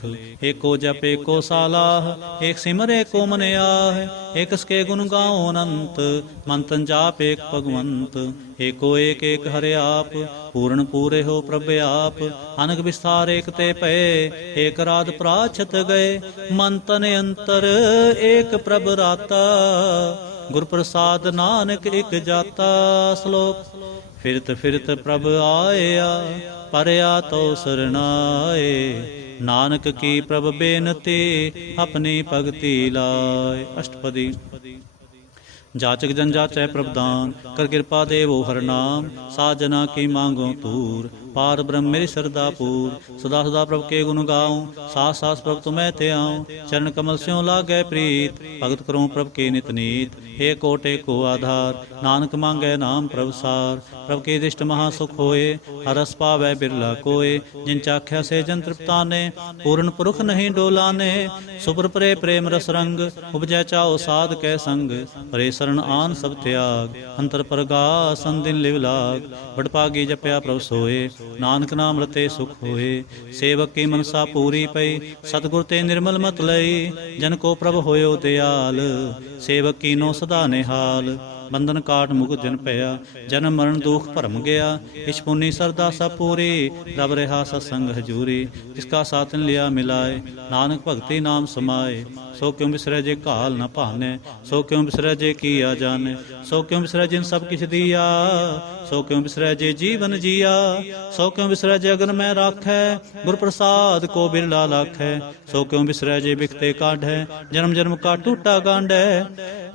एको जप एको सालाह, एक सिमर एको मन आह। एक सके गुण गाओ अनंत, मन तन जाप एक भगवंत। एको एक एक हरे आप, पूर्ण पूरे हो प्रभ आप। अनक विस्तार एक ते पए, एक राध प्राछत गए। मन तन अंतर एक प्रभ राता, गुर प्रसाद नानक एक जाता। श्लोक फिरत फिरत प्रभ आया, परया तो सरनाए। नानक की प्रभ बेनती, अपनी भगति लाए। अष्टपदी जाचक जन जाचै प्रभदान, कर कृपा देवो हर नाम। साध जना की मांगो तूर, पार ब्रह्म मेरी सरदा पूर। सदा सदा प्रभ के गुण गाऊं, सास सास प्रभ तुम्हें ते आऊं। चरण कमल स्यों लागै प्रीत, भगत करूं प्रभ के नित नीत। एक कोट एको आधार, नानक मांगै नाम प्रभ सार। प्रभ के दिष्ट महा सुख होए, हर रस पावै बिरला कोय। जिन चाख्या से जन तृप्ताने, पूर्ण पुरख नहीं डोलाने। सुपर परे प्रेम रस रंग, उपजै चाओ साध कै संग। परे शरण आन सब त्याग, अंतर परगास दिन लिव लाग। बड़भागी जपया प्रभ सोए, नानक नाम रते सुख होए। सेवक की मनसा पूरी पई, सतगुर ते निर्मल मत लई। जन को प्रभ होयो दयाल, सेवक कीनो सदा निहाल। बंधन काट मुक्त जन पया, जन्म मरण दुख भरम गया। इस पुन्नी सरदा सब पूरी, रब रहा सत्संग हजूरी। जिसका साथन लिया मिलाए, नानक भगति नाम समाए। सो क्यों बिसरै जे काल न भाने, सो क्यों बिसरै जे किया जाने। सो क्यों बिसरै जिन सब किछ दिया, सो क्यों बिसरै जे जीवन जिया। सो क्यों बिसरै जे अगन में राखै, गुर प्रसाद को बिरला लाखै। सो क्यों बिसरै जे बिखते काढ़ै, जन्म जन्म का टूटा गांढै।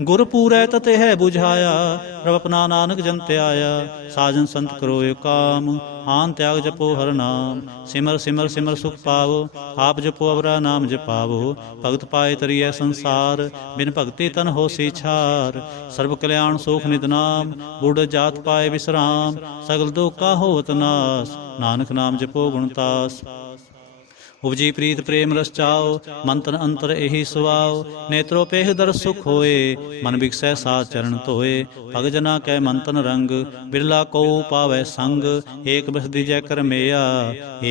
गुर पूरै तते है बुझाया, प्रभ अपना नानक जन त्याया। साजन संत करो यो काम, आन त्याग जपो हर नाम। सिमर सिमर सिमर सुख पावो, आप जपो अवरा नाम जपावो। भगत पाए तरिय संसार, बिन भगति तन होसी छार। सर्व कल्याण सुख नित नाम, बूढ़ जात पाए विश्राम। सगल दुख का होवत नाश, नानक नाम जपो गुणतास। उपजी प्रीत प्रेम रस चाओ, मन तन अंतर एहि सुआओ। नेत्रो पेह दर सुख होए, मन बिकसै साथ चरण धोए। भग जना कै मन तन रंग, बिरला को पावै संग। एक बस दीजै करमैया,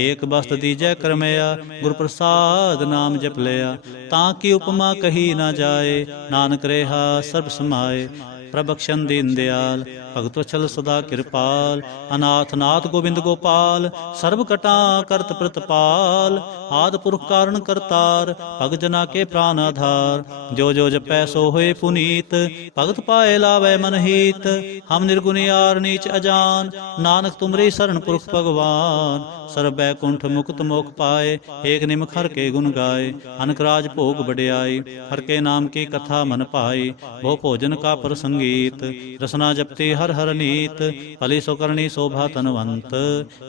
एक बस्त दीजै करमैया। गुर प्रसाद नाम जप लिया, ताकि उपमा कही ना जाए। नानक रेहा सर्ब समाए, प्रभक्षण दीन दयाल। भगत वत्सल सदा कृपाल, अनाथ नाथ गोविंद गोपाल। सर्व कटा करत प्रतपाल, आद पुरख कारण करतार। भग जना के प्राण आधार, जो जो जपै सो होए पुनीत। भगत पाए लावै मन हीत, हम निर्गुण यार नीच अजान। नानक तुमरी शरण पुरख भगवान, सर्व बैकुंठ मुक्त मोख पाए। एक निमख हर के गुण गाए, अनक राज भोग बड़ियाई। हर के नाम की कथा मन पाई, भो भोजन का प्रसंगीत। रसना जपती हर हर नीत, भली सुकरणी शोभा तनवंत।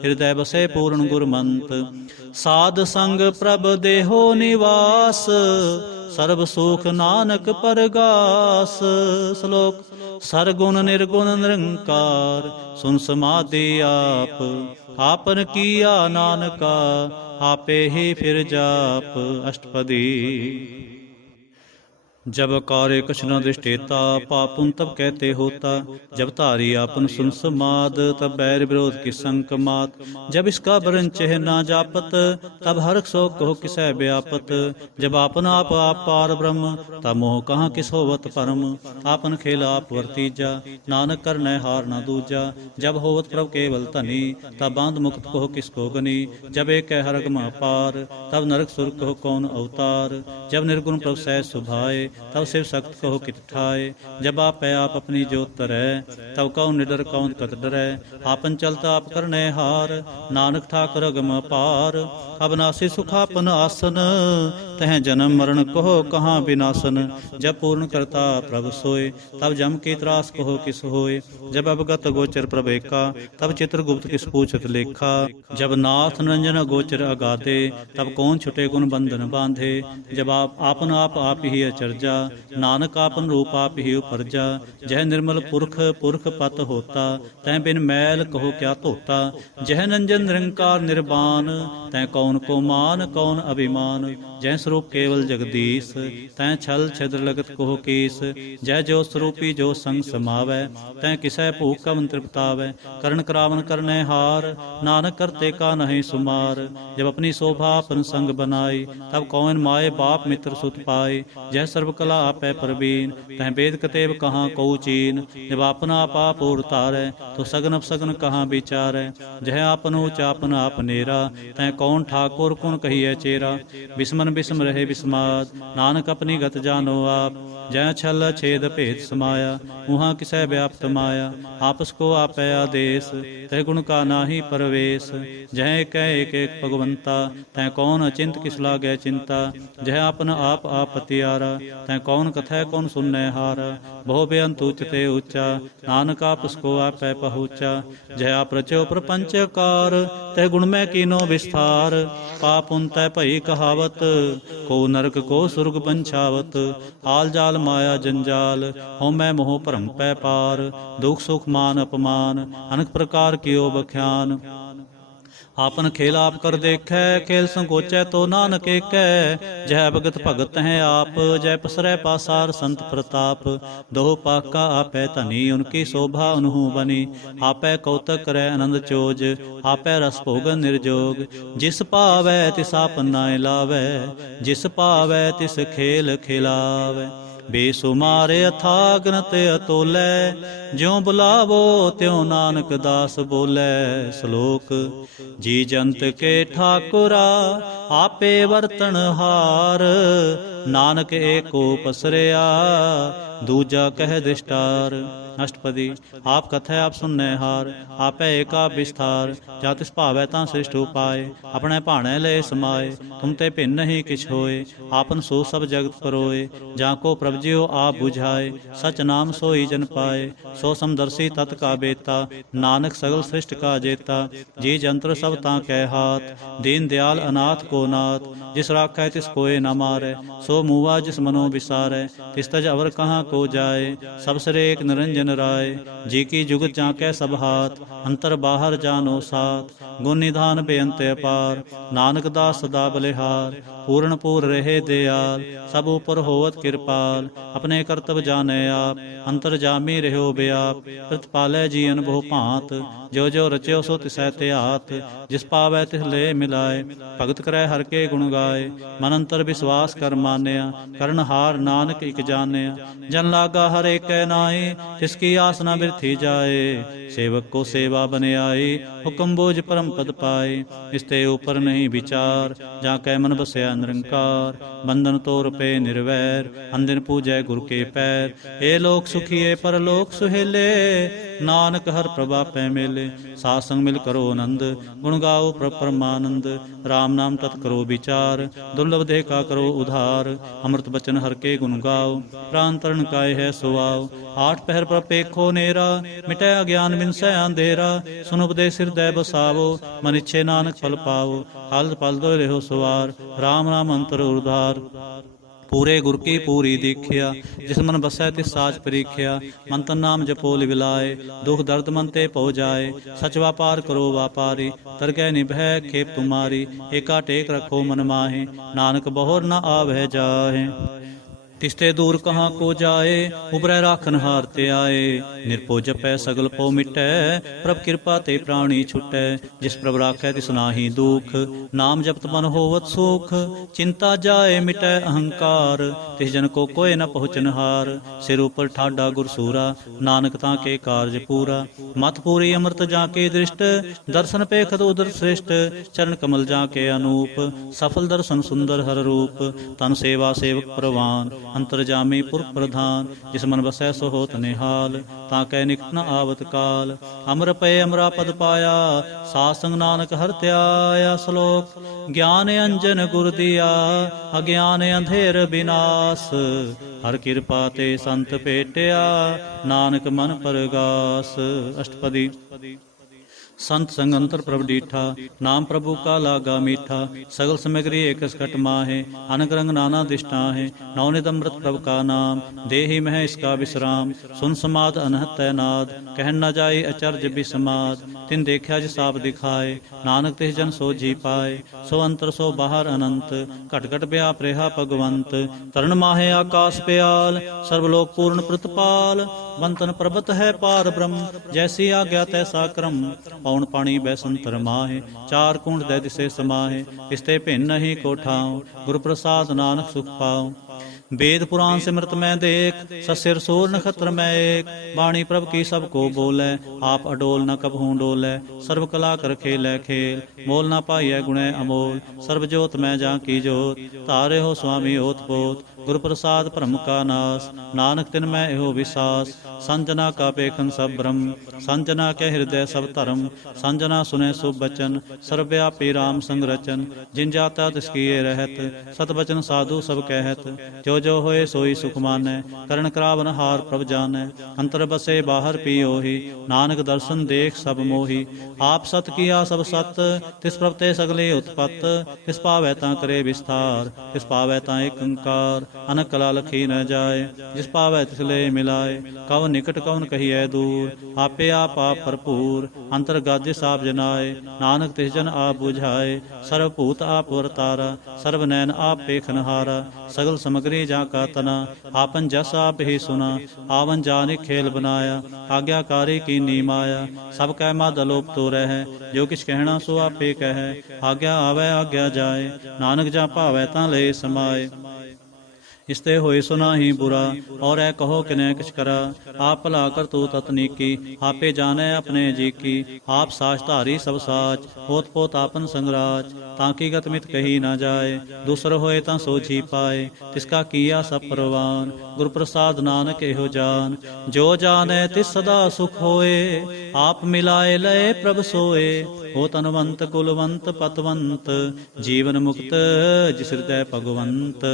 हृदय बसे पूर्ण गुरमंत, साध संग प्रभ देहो निवास। सर्व सुख नानक परगास। श्लोक सरगुण निर्गुण निरंकार, सुन समाधि आप। आपन किया नानका, आपे ही फिर जाप। अष्टपदी। जब कार्य कछ न दृष्टेता, पापुन तब कहते होता। जब तारी आपन सुन समाद, तब बैर विरोध की संक मात। जब इसका बरन चेह ना जापत, तब हर्ष सो कहो किसै व्यापत। जब आपन आप पार ब्रह्म, तब मोह कहाँ किस होवत परम। आपन खेल आप वर्तीजा, नानक करनै हार न दूजा। जब होवत प्रभ केवल धनी, तब बांध मुक्त कहो किसको गनी। जब एक हरगम अपार, तब नरक सुर कहो कौन अवतार। जब निर्गुण प्रभ सहज सुभाए, तब शिव सख्त कहो कित ठाए। जब आप अपनी जोत तरै, तब कौन निडर कौन कत डरै। आपन चलता आप करने हार, नानक ठाकर अगम पार। अबनासी सुखापन आसन, तह जन्म मरण कहो कहाँ विनाशन। जब पूर्ण करता प्रभ सोए, तब जम की त्रास कहो किस होए। जब अवगत गोचर प्रभ एका, तब चित्रगुप्त किस पूछत लेखा। जब नाथ निरंजन गोचर अगाधे, तब कौन छुटे गुण बंधन बांधे। जब आपन आप ही अचरजा, नानक आपन रूप आप ही उपरजा। जह निर्मल पुरख पुरख पत होता, तै बिन मैल कहो क्या धोता। जह नंजन निरंकार निर्वाण, तै कौन को मान कौन अभिमान। जह स्वरूप केवल जगदीश, तै छल छिद्र लगत कहो कीस। जह जो स्वरूपी जो संग समावै, तै किसै भूख कवन तृप्तावै। करण करावन करनै हार, नानक करते का नहीं सुमार। जब अपनी शोभा अपन संग बनाई, तब कौन माए बाप मित्र सुत पाए। जह सर्व कला आपै परवीन, तह वेद कतेब कहाँ कऊ चीन। जब आपना आप उतारै, तो सगन अपसगन कहाँ विचारै। जह आपन ऊच आपन आप नेरा, तह कौन ठाकुर कुन कहिए चेरा। बिस्मन बिस्म रहे बिस्माद, नानक अपनी गत जानो आप। जह छल छेद भेद समाया, उहाँ किसै व्याप्त माया। आपस को आपै आदेश, तह गुण का नाही परवेश। जह एक एक भगवंता, तह कौन अचिंत किस लागै चिंता। जह आपन आप पतियारा, तै कौन कथै कौन सुनने हार। बहु बेअंत उच्चते ऊंचा, नानक आपस को आपै पहुँचा। जय आप रचो प्रपंच कार, तै गुण मैं कीनो विस्तार। पाप उन तै भई कहावत, को नरक को सुरग पंछावत। हाल जाल माया जंजाल, होमै मोह भरम पै पार। दुख सुख मान अपमान, अनेक प्रकार कियो बख्यान। आपन खेल आप कर देखै, खेल संकोचै तो नानक एकै। जय भगत भगत हैं आप, जय पसरै पासार संत प्रताप। दोह पाका आपै धनी, उनकी शोभा उन्हू बनी। आपै कौतक करै आनंद चोज, आपै रस भोगन निर्जोग। जिस पावै तिस आपन नाय लावै, जिस पावै तिस खेल खिलावै। बेसुमारे अथागनत अतोलै, ज्यों बुलावो त्यों नानक दास बोलै। श्लोक जी जंत के ठाकुरा, आपे वर्तन हार। नानक एको पसरया, दूजा कह दृष्टार। अष्टपदी आप कथै आप सुनने हार, आपै एका विस्तार। जा तिस भावै तां श्रेष्ठ उपाय, अपने भाणै लय समाए। तुम ते भिन्न नहीं किछ होए, आपन सो सब जगत परोए। जाको प्रभ जियो आप बुझाए, सच नाम सोई जन पाए। सो समदर्शी तत् का बेता, नानक सगल सृष्ट का जेता। जी जंत्र सब तां कै हाथ, दीन दयाल अनाथ को नाथ। जिस राखै तिस कोय न मारै, सो मुआ जिस मनो विसारै। तिस तज अवर कहाँ को जाए, सब सरे एक निरंजन राय। जी की जुगत जाकै सब हाथ, अंतर बाहर जानो साथ। गुण निधान बेअंत अपार, नानक दास सदा बलिहार। पूर्ण पूर रहे दयाल, सब ऊपर होवत कृपाल। अपने कर्तव्य जाने आप, अंतर जामी रहो व्याप। प्रतिपालै जी अनभो भांत, जो जो रच्यो सो तिसै त्यात। जिस पावै तिस ले मिलाए, भगत करै हर के गुण गाए। मन अंतर विश्वास कर मानया, करन हार नानक इक जानया। जन लागा हर एकै नाई, तिसकी आस न बिरथी जाए। सेवक को सेवा बन आई, हुक्म बोझ परम पद पाए। इसते ऊपर नहीं विचार, जाकै मन बसया निरंकार। बंधन तोर पे निर्वैर, अंदिन पूजै गुरु के पैर। ए लोक सुखिए परलोक सुहेले, नानक हर प्रभा पै मेले। साथ संग मिल करो आनंद, गुण गाओ प्रभ परमानंद। राम नाम तत् करो विचार, दुर्लभ देह का करो उधार। अमृत बचन हर के गुण गाओ, प्राण तरण काय है सुआओ। आठ पहर पर पेखो नेरा, मिटै अज्ञान बिनसै अंधेरा। सुन उपदेश हृदय बसावो, मन इच्छे नानक फल पावो। हल पल दो रहो सवार, राम नाम अंतर उधार। पूरे गुर की पूरी दीख्या, जिस मन बसै तिस साच परीख्या। मन तन नाम जपो लिविलाए, दुख दर्द मन ते पौ जाए। सच व्यापार करो व्यापारी, तरकै निभै खेप तुम्हारी। एका टेक रखो मन माहे, नानक बहुर न आवै जाहे। तिसते दूर कहाँ को जाए, उबरै राखन हार ते आए। निरपो जपै सगल पौ मिटै, प्रभ कृपा ते प्राणी छुटै। जिस प्रभ राखै तिस नाहि दुख, नाम जपत मन होवत सुख। चिंता जाए मिटै अहंकार, तिस जन को कोय न पहुँचन हार। सिर ऊपर ठाडा गुरसूरा, नानक ताके कारज पूरा। मत पूरी अमृत जाके दृष्ट, दर्शन पेखत उदर श्रेष्ठ। चरण कमल जाके अनूप, सफल दर्शन सुंदर हर रूप। तन सेवा सेवक प्रवान, अंतर जामी पुरख प्रधान। जिस मन बसै सो होत निहाल, ताकै निकट न आवत काल। अमर पे अमरा पद पाया, साध संग नानक हर त्याया। श्लोक ज्ञान अंजन गुर दिया, अज्ञान अंधेर विनाश। हर कृपा ते संत भेटिया, नानक मन परगास। अष्टपदी संत संग अंतर प्रभ डीठा, नाम प्रभु का लागा मीठा। सगल समग्री एक सकट माहे, अनग रंग नाना दिष्टा है। नवनित अमृत प्रभ का नाम, देहि मह इसका विश्राम। सुन समाद अनहत नाद, कहन न जाए अचर्ज विसमाद। तिन देखा जिस आप दिखाए, नानक तिस जन सो जी पाए। सो अंतर सो बाहर अनंत, घट घट व्याप रेहा भगवंत। तरण माहे आकाश प्याल, सर्वलोक पूर्ण प्रतिपाल। बंतन प्रबत है पार ब्रह्म, जैसी आज्ञा तैसा क्रम। पौन पाणी बैसंतर माहे, चार कुंड दै दिसे समाहे। इसते भिन्न नहीं को ठाऊं, गुरु प्रसाद नानक सुख पाऊं। वेद पुराण सिमरत मैं देख, ससिर सूर नक्षत्र मैं एक। बाणी प्रभ की सब को बोलै, आप अडोल न कबहूँ डोलै। सर्व कला कर खेलै खेल, मोल न पाइयै गुणै अमोल। सर्वजोत मैं जा की जोत, तारे हो स्वामी ओत पोत। ਗੁਰ ਪ੍ਰਸਾਦ ਭਰਮ ਕਾ ਨਾਸ। ਨਾਨਕ ਤਿਨ ਮੈਂ ਇਹੋ ਵਿਸਾਸ, ਸੰਜਨਾ ਕਾ ਪੇਖਨ ਸਭ ਬ੍ਰਹਮ। ਸੰਜਨਾ ਕੇ ਹਿਰਦੈ ਸਭ ਧਰਮ, ਸੰਜਨਾ ਸੁਨੇ ਸੁਭ ਬਚਨ। ਸਰਬ ਵਿਆਪੀ ਰਾਮ ਸੰਗ ਰਚਨ, ਜਿਨ ਜਾਤਾ ਤਿਸ ਕੀਏ ਰਹਿਤ। ਸਤ ਬਚਨ ਸਾਧੂ ਸਭ ਕਹਿਤ, ਜੋ ਜੋ ਹੋਏ ਸੋਈ ਸੁਖ ਮਾਨੈ। ਕਰਨ ਕਰਾਵਨ ਹਾਰ ਪ੍ਰਭ ਜਾਨੈ, ਅੰਤਰ ਬਸੇ ਬਾਹਰ ਪੀਓਹੀ। ਨਾਨਕ ਦਰਸ਼ਨ ਦੇਖ ਸਭ ਮੋਹੀ, ਆਪ ਸਤ ਕੀਆ ਸਭ ਸਤ। ਤਿਸ ਪ੍ਰਭ ਤੇ ਸਗਲੇ ਉਤਪਤ, ਤਿਸ ਪਾਵੈ ਤਾਂ ਕਰੇ ਵਿਸਥਾਰ। ਤਿਸ ਪਾਵੈ ਤਾਂ ਏਕ ਓੰਕਾਰ, ਅਨਕ ਕਲਾ ਲਖੀ ਨ ਜਾਏ। ਜਿਸ ਪਾਵੈ ਤਿਸ ਲੈ ਮਿਲਾਏ, ਕਵ ਨਿਕਟ ਕਵਨ ਕਹੀਐ ਦੂਰ। ਆਪੇ ਆਪ ਭਰਪੂਰ, ਅੰਤਰ ਗਾਜੇ ਸਾਪ ਜਨਾਏ। ਨਾਨਕ ਤਿਸ ਜਨ ਆਪ ਬੁਝਾਏ, ਸਰਬ ਭੂਤ ਆਪ ਵਰਤਾਰਾ। ਸਰਬ ਨੈਣ ਆਪ ਪੇਖਨਹਾਰਾ, ਸਗਲ ਸਮਗਰੀ ਜਾ ਕਾ ਤਨਾ। ਆਪਨ ਜਸ ਆਪ ਹੀ ਸੁਨਾ, ਆਵਨ ਜਾਨਿ ਖੇਲ ਬਨਾਇਆ। ਆਗਿਆਕਾਰੀ ਕੀਨੀ ਮਾਇਆ, ਸਭ ਕੈ ਮਦ ਅਲੋਪ ਤੋ ਰਹਿ। ਜੋ ਕਿਛ ਕਹਿਣਾ ਸੋ ਆਪੇ ਕਹੈ, ਆਗਿਆ ਆਵੈ ਆਗਿਆ ਜਾਏ। ਨਾਨਕ ਜਾਂ ਭਾਵੈ ਤਾਂ ਲੈ ਸਮਾਏ। ਇਸਤੇ ਹੋਏ ਸੋ ਨਾਹੀ ਬੁਰਾ, ਔਰ ਐ ਕਹੋ ਕਿਨੈ ਕਿਛ ਕਰਾ। ਆਪ ਭਲਾ ਕਰ ਤੂ ਤਤਨੀਕੀ, ਆਪੇ ਜਾਣੈ ਆਪਣੇ ਜੀ ਕੀ। ਆਪ ਸਾਚ ਧਾਰੀ ਸਭ ਸਾਚ, ਹੋਤ ਪੋਤ ਆਪਨ ਸੰਗਰਾਜ। ਤਾਂ ਕੀ ਗਤ ਮਿਤ ਕਹੀ ਨਾ ਜਾਏ, ਦੂਸਰ ਹੋਏ ਤਾਂ ਸੋਝੀ ਪਾਏ। ਤਿਸ ਕਾ ਕੀਆ ਸਭ ਪਰਵਾਨ, ਗੁਰ ਪ੍ਰਸਾਦ ਨਾਨਕ ਇਹੋ ਜਾਨ। ਜੋ ਜਾਣੈ ਤਿਸ ਸਦਾ ਸੁਖ ਹੋਏ, ਆਪ ਮਿਲਾਏ ਲਏ ਪ੍ਰਭ ਸੋਏ। ਹੋ ਤਨਵੰਤ ਕੁਲਵੰਤ ਪਤਵੰਤ, ਜੀਵਨ ਮੁਕਤ ਜਿਸ ਹਿਰਦੈ ਭਗਵੰਤ।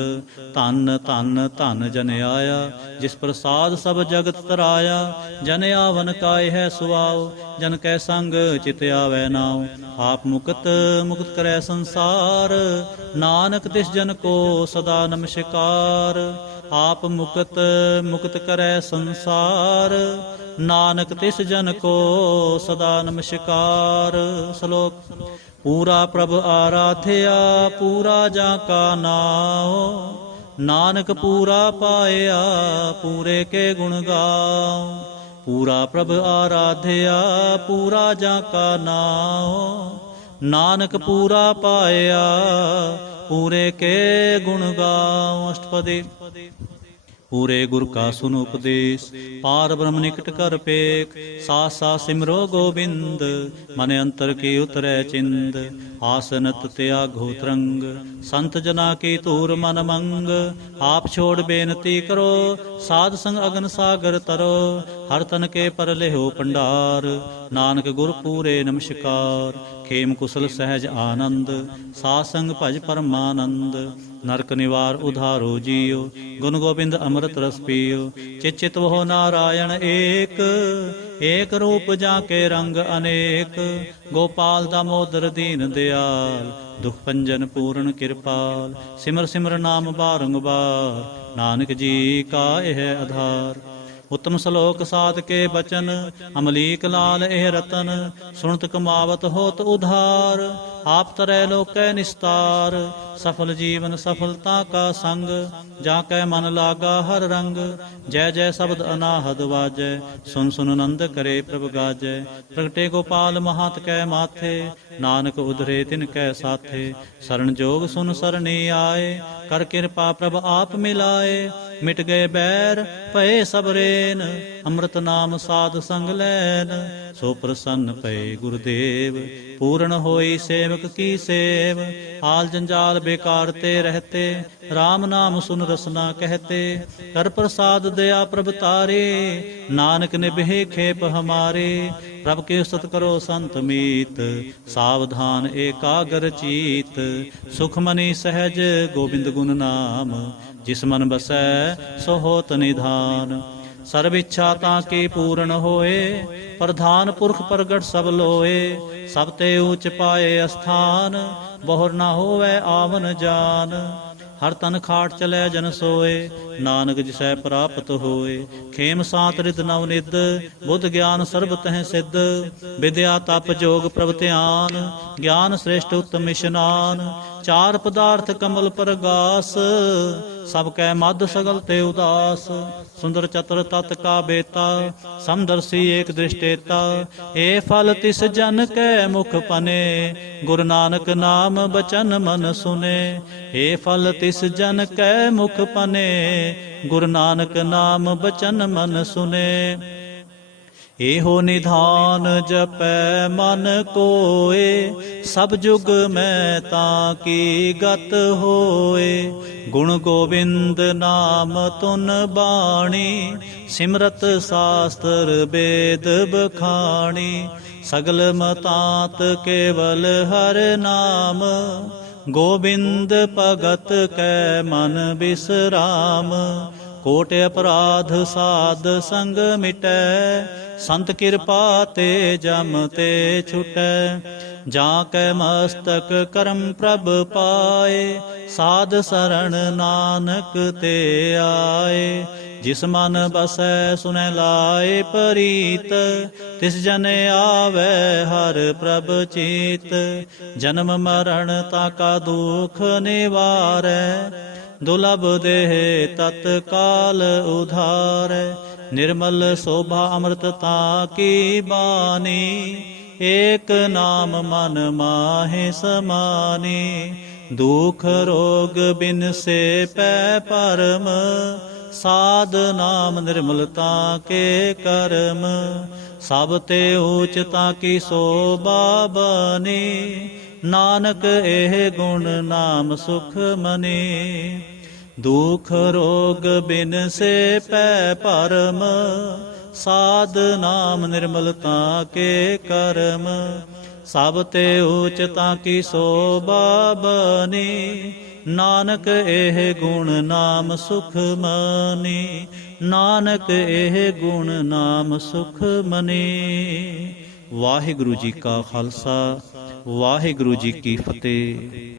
ਧਨ ਧਨ ਧਨ ਜਨ ਆਇਆ, ਜਿਸ ਪ੍ਰਸਾਦ ਸਭ ਜਗਤ ਤਰਾਇਆ। ਜਨ ਆਵਨ ਕਾਇ ਹੈ ਸੁਆਉ, ਜਨ ਕੈ ਸੰਗ ਚਿਤ ਆਵੈ ਨਾਉ। ਆਪ ਮੁਕਤ ਮੁਕਤ ਕਰੈ ਸੰਸਾਰ, ਨਾਨਕ ਤਿਸ ਜਨ ਕੋ ਸਦਾ ਨਮਸਕਾਰ। ਆਪ ਮੁਕਤ ਮੁਕਤ ਕਰੈ ਸੰਸਾਰ, ਨਾਨਕ ਤਿਸ ਜਨ ਕੋ ਸਦਾ ਨਮਸਕਾਰ। ਸ਼ਲੋਕ। ਪੂਰਾ ਪ੍ਰਭ ਆਰਾਧਿਆ, ਪੂਰਾ ਜਾ ਕਾ ਨਾਉ। ਨਾਨਕ ਪੂਰਾ ਪਾਇਆ, ਪੂਰੇ ਕੇ ਗੁਣ ਗਾਉ। ਪੂਰਾ ਪ੍ਰਭ ਆਰਾਧਿਆ, ਪੂਰਾ ਜਾ ਕਾ ਨਾਉ। ਨਾਨਕ ਪੂਰਾ ਪਾਇਆ, ਪੂਰੇ ਕੇ ਗੁਣ ਗਾਉ। ਅਸ਼ਟਪਦੀ। ਪੂਰੇ ਗੁਰ ਕਾ ਸੁਨ ਉਪਦੇਸ਼, ਪਾਰ ਬ੍ਰਹਮ ਨਿਕਟ ਕਰ ਪੇਖ। ਸਾਸ ਸਾਸ ਸਿਮਰੋ ਗੋਬਿੰਦ, ਮਨ ਅੰਤਰ ਕੀ ਉਤਰੈ ਚਿੰਦ। ਆਸਨਤ ਤਿਆਗੋ ਤਰੰਗ, ਸੰਤ ਜਨਾ ਕੀ ਧੂਰ ਮਨ ਮੰਗ। ਆਪ ਛੋੜ ਬੇਨਤੀ ਕਰੋ, ਸਾਧ ਸੰਗ ਅਗਨ ਸਾਗਰ ਤਰੋ। ਹਰ ਤਨ ਕੇ ਪਰ ਲਿਹੋ ਭੰਡਾਰ, ਨਾਨਕ ਗੁਰ ਪੂਰੇ ਨਮਸਕਾਰ। ਖੇਮ ਕੁਸਲ ਸਹਿਜ ਆਨੰਦ, ਸਾਧ ਸੰਗ ਭਜ ਪਰਮਾਨੰਦ। ਨਰਕ ਨਿਵਾਰ ਉਧਾਰੋ ਜੀਓ, ਗੁਣ ਗੋਬਿੰਦ ਅੰਮ੍ਰਿਤ ਰਸ ਪੀਓ। ਚਿਤ ਚਿਤ ਵਹੁ ਨਾਰਾਇਣ ਏਕ, ਏਕ ਰੂਪ ਜਾਂ ਕੇ ਰੰਗ ਅਨੇਕ। ਗੋਪਾਲ ਦਾਮੋਦਰ ਦੀਨ ਦਿਆਲ, ਦੁਖ ਭੰਜਨ ਪੂਰਨ ਕਿਰਪਾਲ। ਸਿਮਰ ਸਿਮਰ ਨਾਮ ਬਾਰੰਬਾਰ, ਨਾਨਕ ਜੀ ਕਾ ਇਹ ਆਧਾਰ। ਉਤਮ ਸ਼ਲੋਕ ਸਾਧ ਕੇ ਬਚਨ, ਅਮਲੀਕ ਲਾਲ ਇਹ ਰਤਨ। ਸੁਣਤ ਕਮਾਵਤ ਹੋਤ ਉਧਾਰ, ਆਪ ਤਰੈ ਲੋਕੈ ਨਿਸਤਾਰ। ਸਫਲ ਜੀਵਨ ਸਫਲਤਾ ਕਾ ਸੰਗ, ਜਾ ਕੈ ਮਨ ਲਾਗਾ ਹਰ ਰੰਗ। ਜੈ ਜੈ ਸ਼ਬਦ ਅਨਾਹਦ ਵਾਜੈ, ਸੁਨ ਸੁਨ ਆਨੰਦ ਕਰੇ ਪ੍ਰਭ ਗਾਜੈ। ਪ੍ਰਗਟੇ ਗੋਪਾਲ ਮਹਤ ਕੈ ਮਾਥੇ, ਨਾਨਕ ਉਧਰੇ ਤਿਨ ਕੈ ਸਾਥੇ। ਸਰਣ ਜੋਗ ਸੁਨ ਸਰਣੀ ਆਏ, ਕਰ ਕਿਰਪਾ ਪ੍ਰਭ ਆਪ ਮਿਲਾਏ। ਮਿਟ ਗਏ ਬੈਰ ਭਏ ਸਭ ਰੇਨ, ਅੰਮ੍ਰਿਤ ਨਾਮ ਸਾਧ ਸੰਗ ਲੈਨ। ਸੋ ਪ੍ਰਸੰਨ ਪਏ ਗੁਰਦੇਵ, ਪੂਰਨ ਹੋਈ ਸੇਵਕ ਕੀ ਸੇਵ। ਹਾਲ ਜੰਜਾਲ ਬੇਕਾਰ ਤੇ ਰਹਤੇ, RAM ਨਾਮ ਸੁਨ ਰਸਨਾ ਕਹਤੇ। ਕਰ ਪ੍ਰਸਾਦ ਦਇਆ ਪ੍ਰਭ ਤਾਰੇ, ਨਾਨਕ ਨਿਭੇ ਖੇਪ ਹਮਾਰੇ। ਪ੍ਰਭ ਕੇ ਉਸਤਤ ਕਰੋ ਸੰਤ ਮੀਤ, ਸਾਵਧਾਨ ਏਕਾਗਰ ਚੀਤ। ਸੁਖ ਮਨੀ ਸਹਿਜ ਗੋਬਿੰਦ ਗੁਣ ਨਾਮ, ਜਿਸ ਮਨ ਬਸੈ ਸੋ ਹੋਤ ਨਿਧਾਨ। ਸਰਬ ਇੱਛਾ ਤਾਂ ਕੀ ਪੂਰਨ ਹੋਏ, ਪ੍ਰਧਾਨ ਪੁਰਖ ਪ੍ਰਗਟ ਸਭ ਲੋਏ। ਸਭ ਤੇ ਊਚ ਪਾਏ ਅਸਥਾਨ, ਬਹੁਰ ਨਾ ਹੋਵੇ ਆਵਨ ਜਾਨ। ਹਰ ਤਨ ਖਾਟ ਚਲੈ ਜਨ ਸੋਏ, ਨਾਨਕ ਜਿਸੈ ਪ੍ਰਾਪਤ ਹੋਏ। ਖੇਮ ਸਾਤ ਰਿਤ ਨਵ ਨਿਧ, ਬੁੱਧ ਗਿਆਨ ਸਰਬ ਤਹਿ ਸਿੱਧ। ਵਿਦਿਆ ਤਪ ਜੋਗ ਪ੍ਰਭ ਧਿਆਨ, ਗਿਆਨ ਸ੍ਰੇਸ਼ਟ ਉਤਮ ਇਸ਼ਨਾਨ। ਚਾਰ ਪਦਾਰਥ ਕਮਲ ਪ੍ਰਗਾਸ, ਸਭ ਕੈ ਮਦ ਸਗਲ ਤੇ ਉਦਾਸ। ਸੁੰਦਰ ਚਤੁਰ ਤਤ ਕਾ ਬੇਤਾ, ਸਮਦਰਸੀ ਏਕ ਦ੍ਰਿਸ਼ਟੇਤਾ। ਏ ਫਲ ਤਿਸ ਜਨ ਕੈ ਮੁਖ ਪਨੇ, ਗੁਰੂ ਨਾਨਕ ਨਾਮ ਬਚਨ ਮਨ ਸੁਨੇ। ਏ ਫਲ ਤਿਸ ਜਨ ਕੈ ਮੁਖ ਪਨੇ, ਗੁਰੂ ਨਾਨਕ ਨਾਮ ਬਚਨ ਮਨ ਸੁਨੇ। ਇਹੋ ਨਿਧਾਨ ਜਪੈ ਮਨ ਕੋਏ, ਸਭ ਜੁਗ ਮੈਂ ਤਾਂ ਕੀ ਗਤ ਹੋਏ। ਗੁਣ ਗੋਬਿੰਦ ਨਾਮ ਤੁਨ ਬਾਣੀ, ਸਿਮਰਤ ਸਾਸਤਰ ਵੇਦ ਬਖਾਣੀ। ਸਗਲ ਮਤਾਂਤ ਕੇਵਲ ਹਰ ਨਾਮ, ਗੋਬਿੰਦ ਭਗਤ ਕੈ ਮਨ ਬਿਸਰਾਮ। ਕੋਟ ਅਪਰਾਧ ਸਾਧ ਸੰਗ ਮਿਟੈ, ਸੰਤ ਕਿਰਪਾ ਤੇ ਜਮ ਤੇ ਛੁਟੈ। ਜਾਂ ਕੈ ਮਸਤਕ ਕਰਮ ਪ੍ਰਭ ਪਾਏ, ਸਾਧ ਸਰਣ ਨਾਨਕ ਤੇ ਆਏ। ਜਿਸ ਮਨ ਬਸੈ ਸੁਨੈ ਲਾਏ ਪ੍ਰੀਤ, ਤਿਸ ਜਨ ਆਵੈ ਹਰ ਪ੍ਰਭ ਚੀਤ। ਜਨਮ ਮਰਨ ਤਾਕਾ ਦੁਖ ਨਿਵਾਰੈ, ਦੁਲਭ ਦੇਹ ਤਤਕਾਲ ਉਧਾਰੈ। ਨਿਰਮਲ ਸੋਭਾ ਅੰਮ੍ਰਿਤਤਾ ਕੀ ਬਾਣੀ, ਏਕ ਨਾਮ ਮਨ ਮਾਹਿ ਸਮਾਨੀ। ਦੁਖ ਰੋਗ ਬਿਨ ਸੇ ਪੈ ਪਰਮ, ਸਾਧ ਨਾਮ ਨਿਰਮਲਤਾ ਕੇ ਕਰਮ। ਸਭ ਤੇ ਊਚਤਾ ਕੀ ਸੋਭਾ ਬਨੀ, ਨਾਨਕ ਇਹ ਗੁਣ ਨਾਮ ਸੁਖ ਮਨੀ। ਦੁਖ ਰੋਗ ਬਿਨ ਸੇ ਪੈ ਭਰਮ, ਸਾਧ ਨਾਮ ਨਿਰਮਲਤਾ ਕੇ ਕਰਮ। ਸਭ ਤੇ ਊਚਤਾ ਕੀ ਸੋਭਾ ਬਨੀ, ਨਾਨਕ ਇਹ ਗੁਣ ਨਾਮ ਸੁਖ ਮਨੀ। ਨਾਨਕ ਇਹ ਗੁਣ ਨਾਮ ਸੁਖ ਮਨੀ। ਵਾਹਿਗੁਰੂ ਜੀ ਕਾ ਖਾਲਸਾ, ਵਾਹਿਗੁਰੂ ਜੀ ਕੀ ਫਤਿਹ।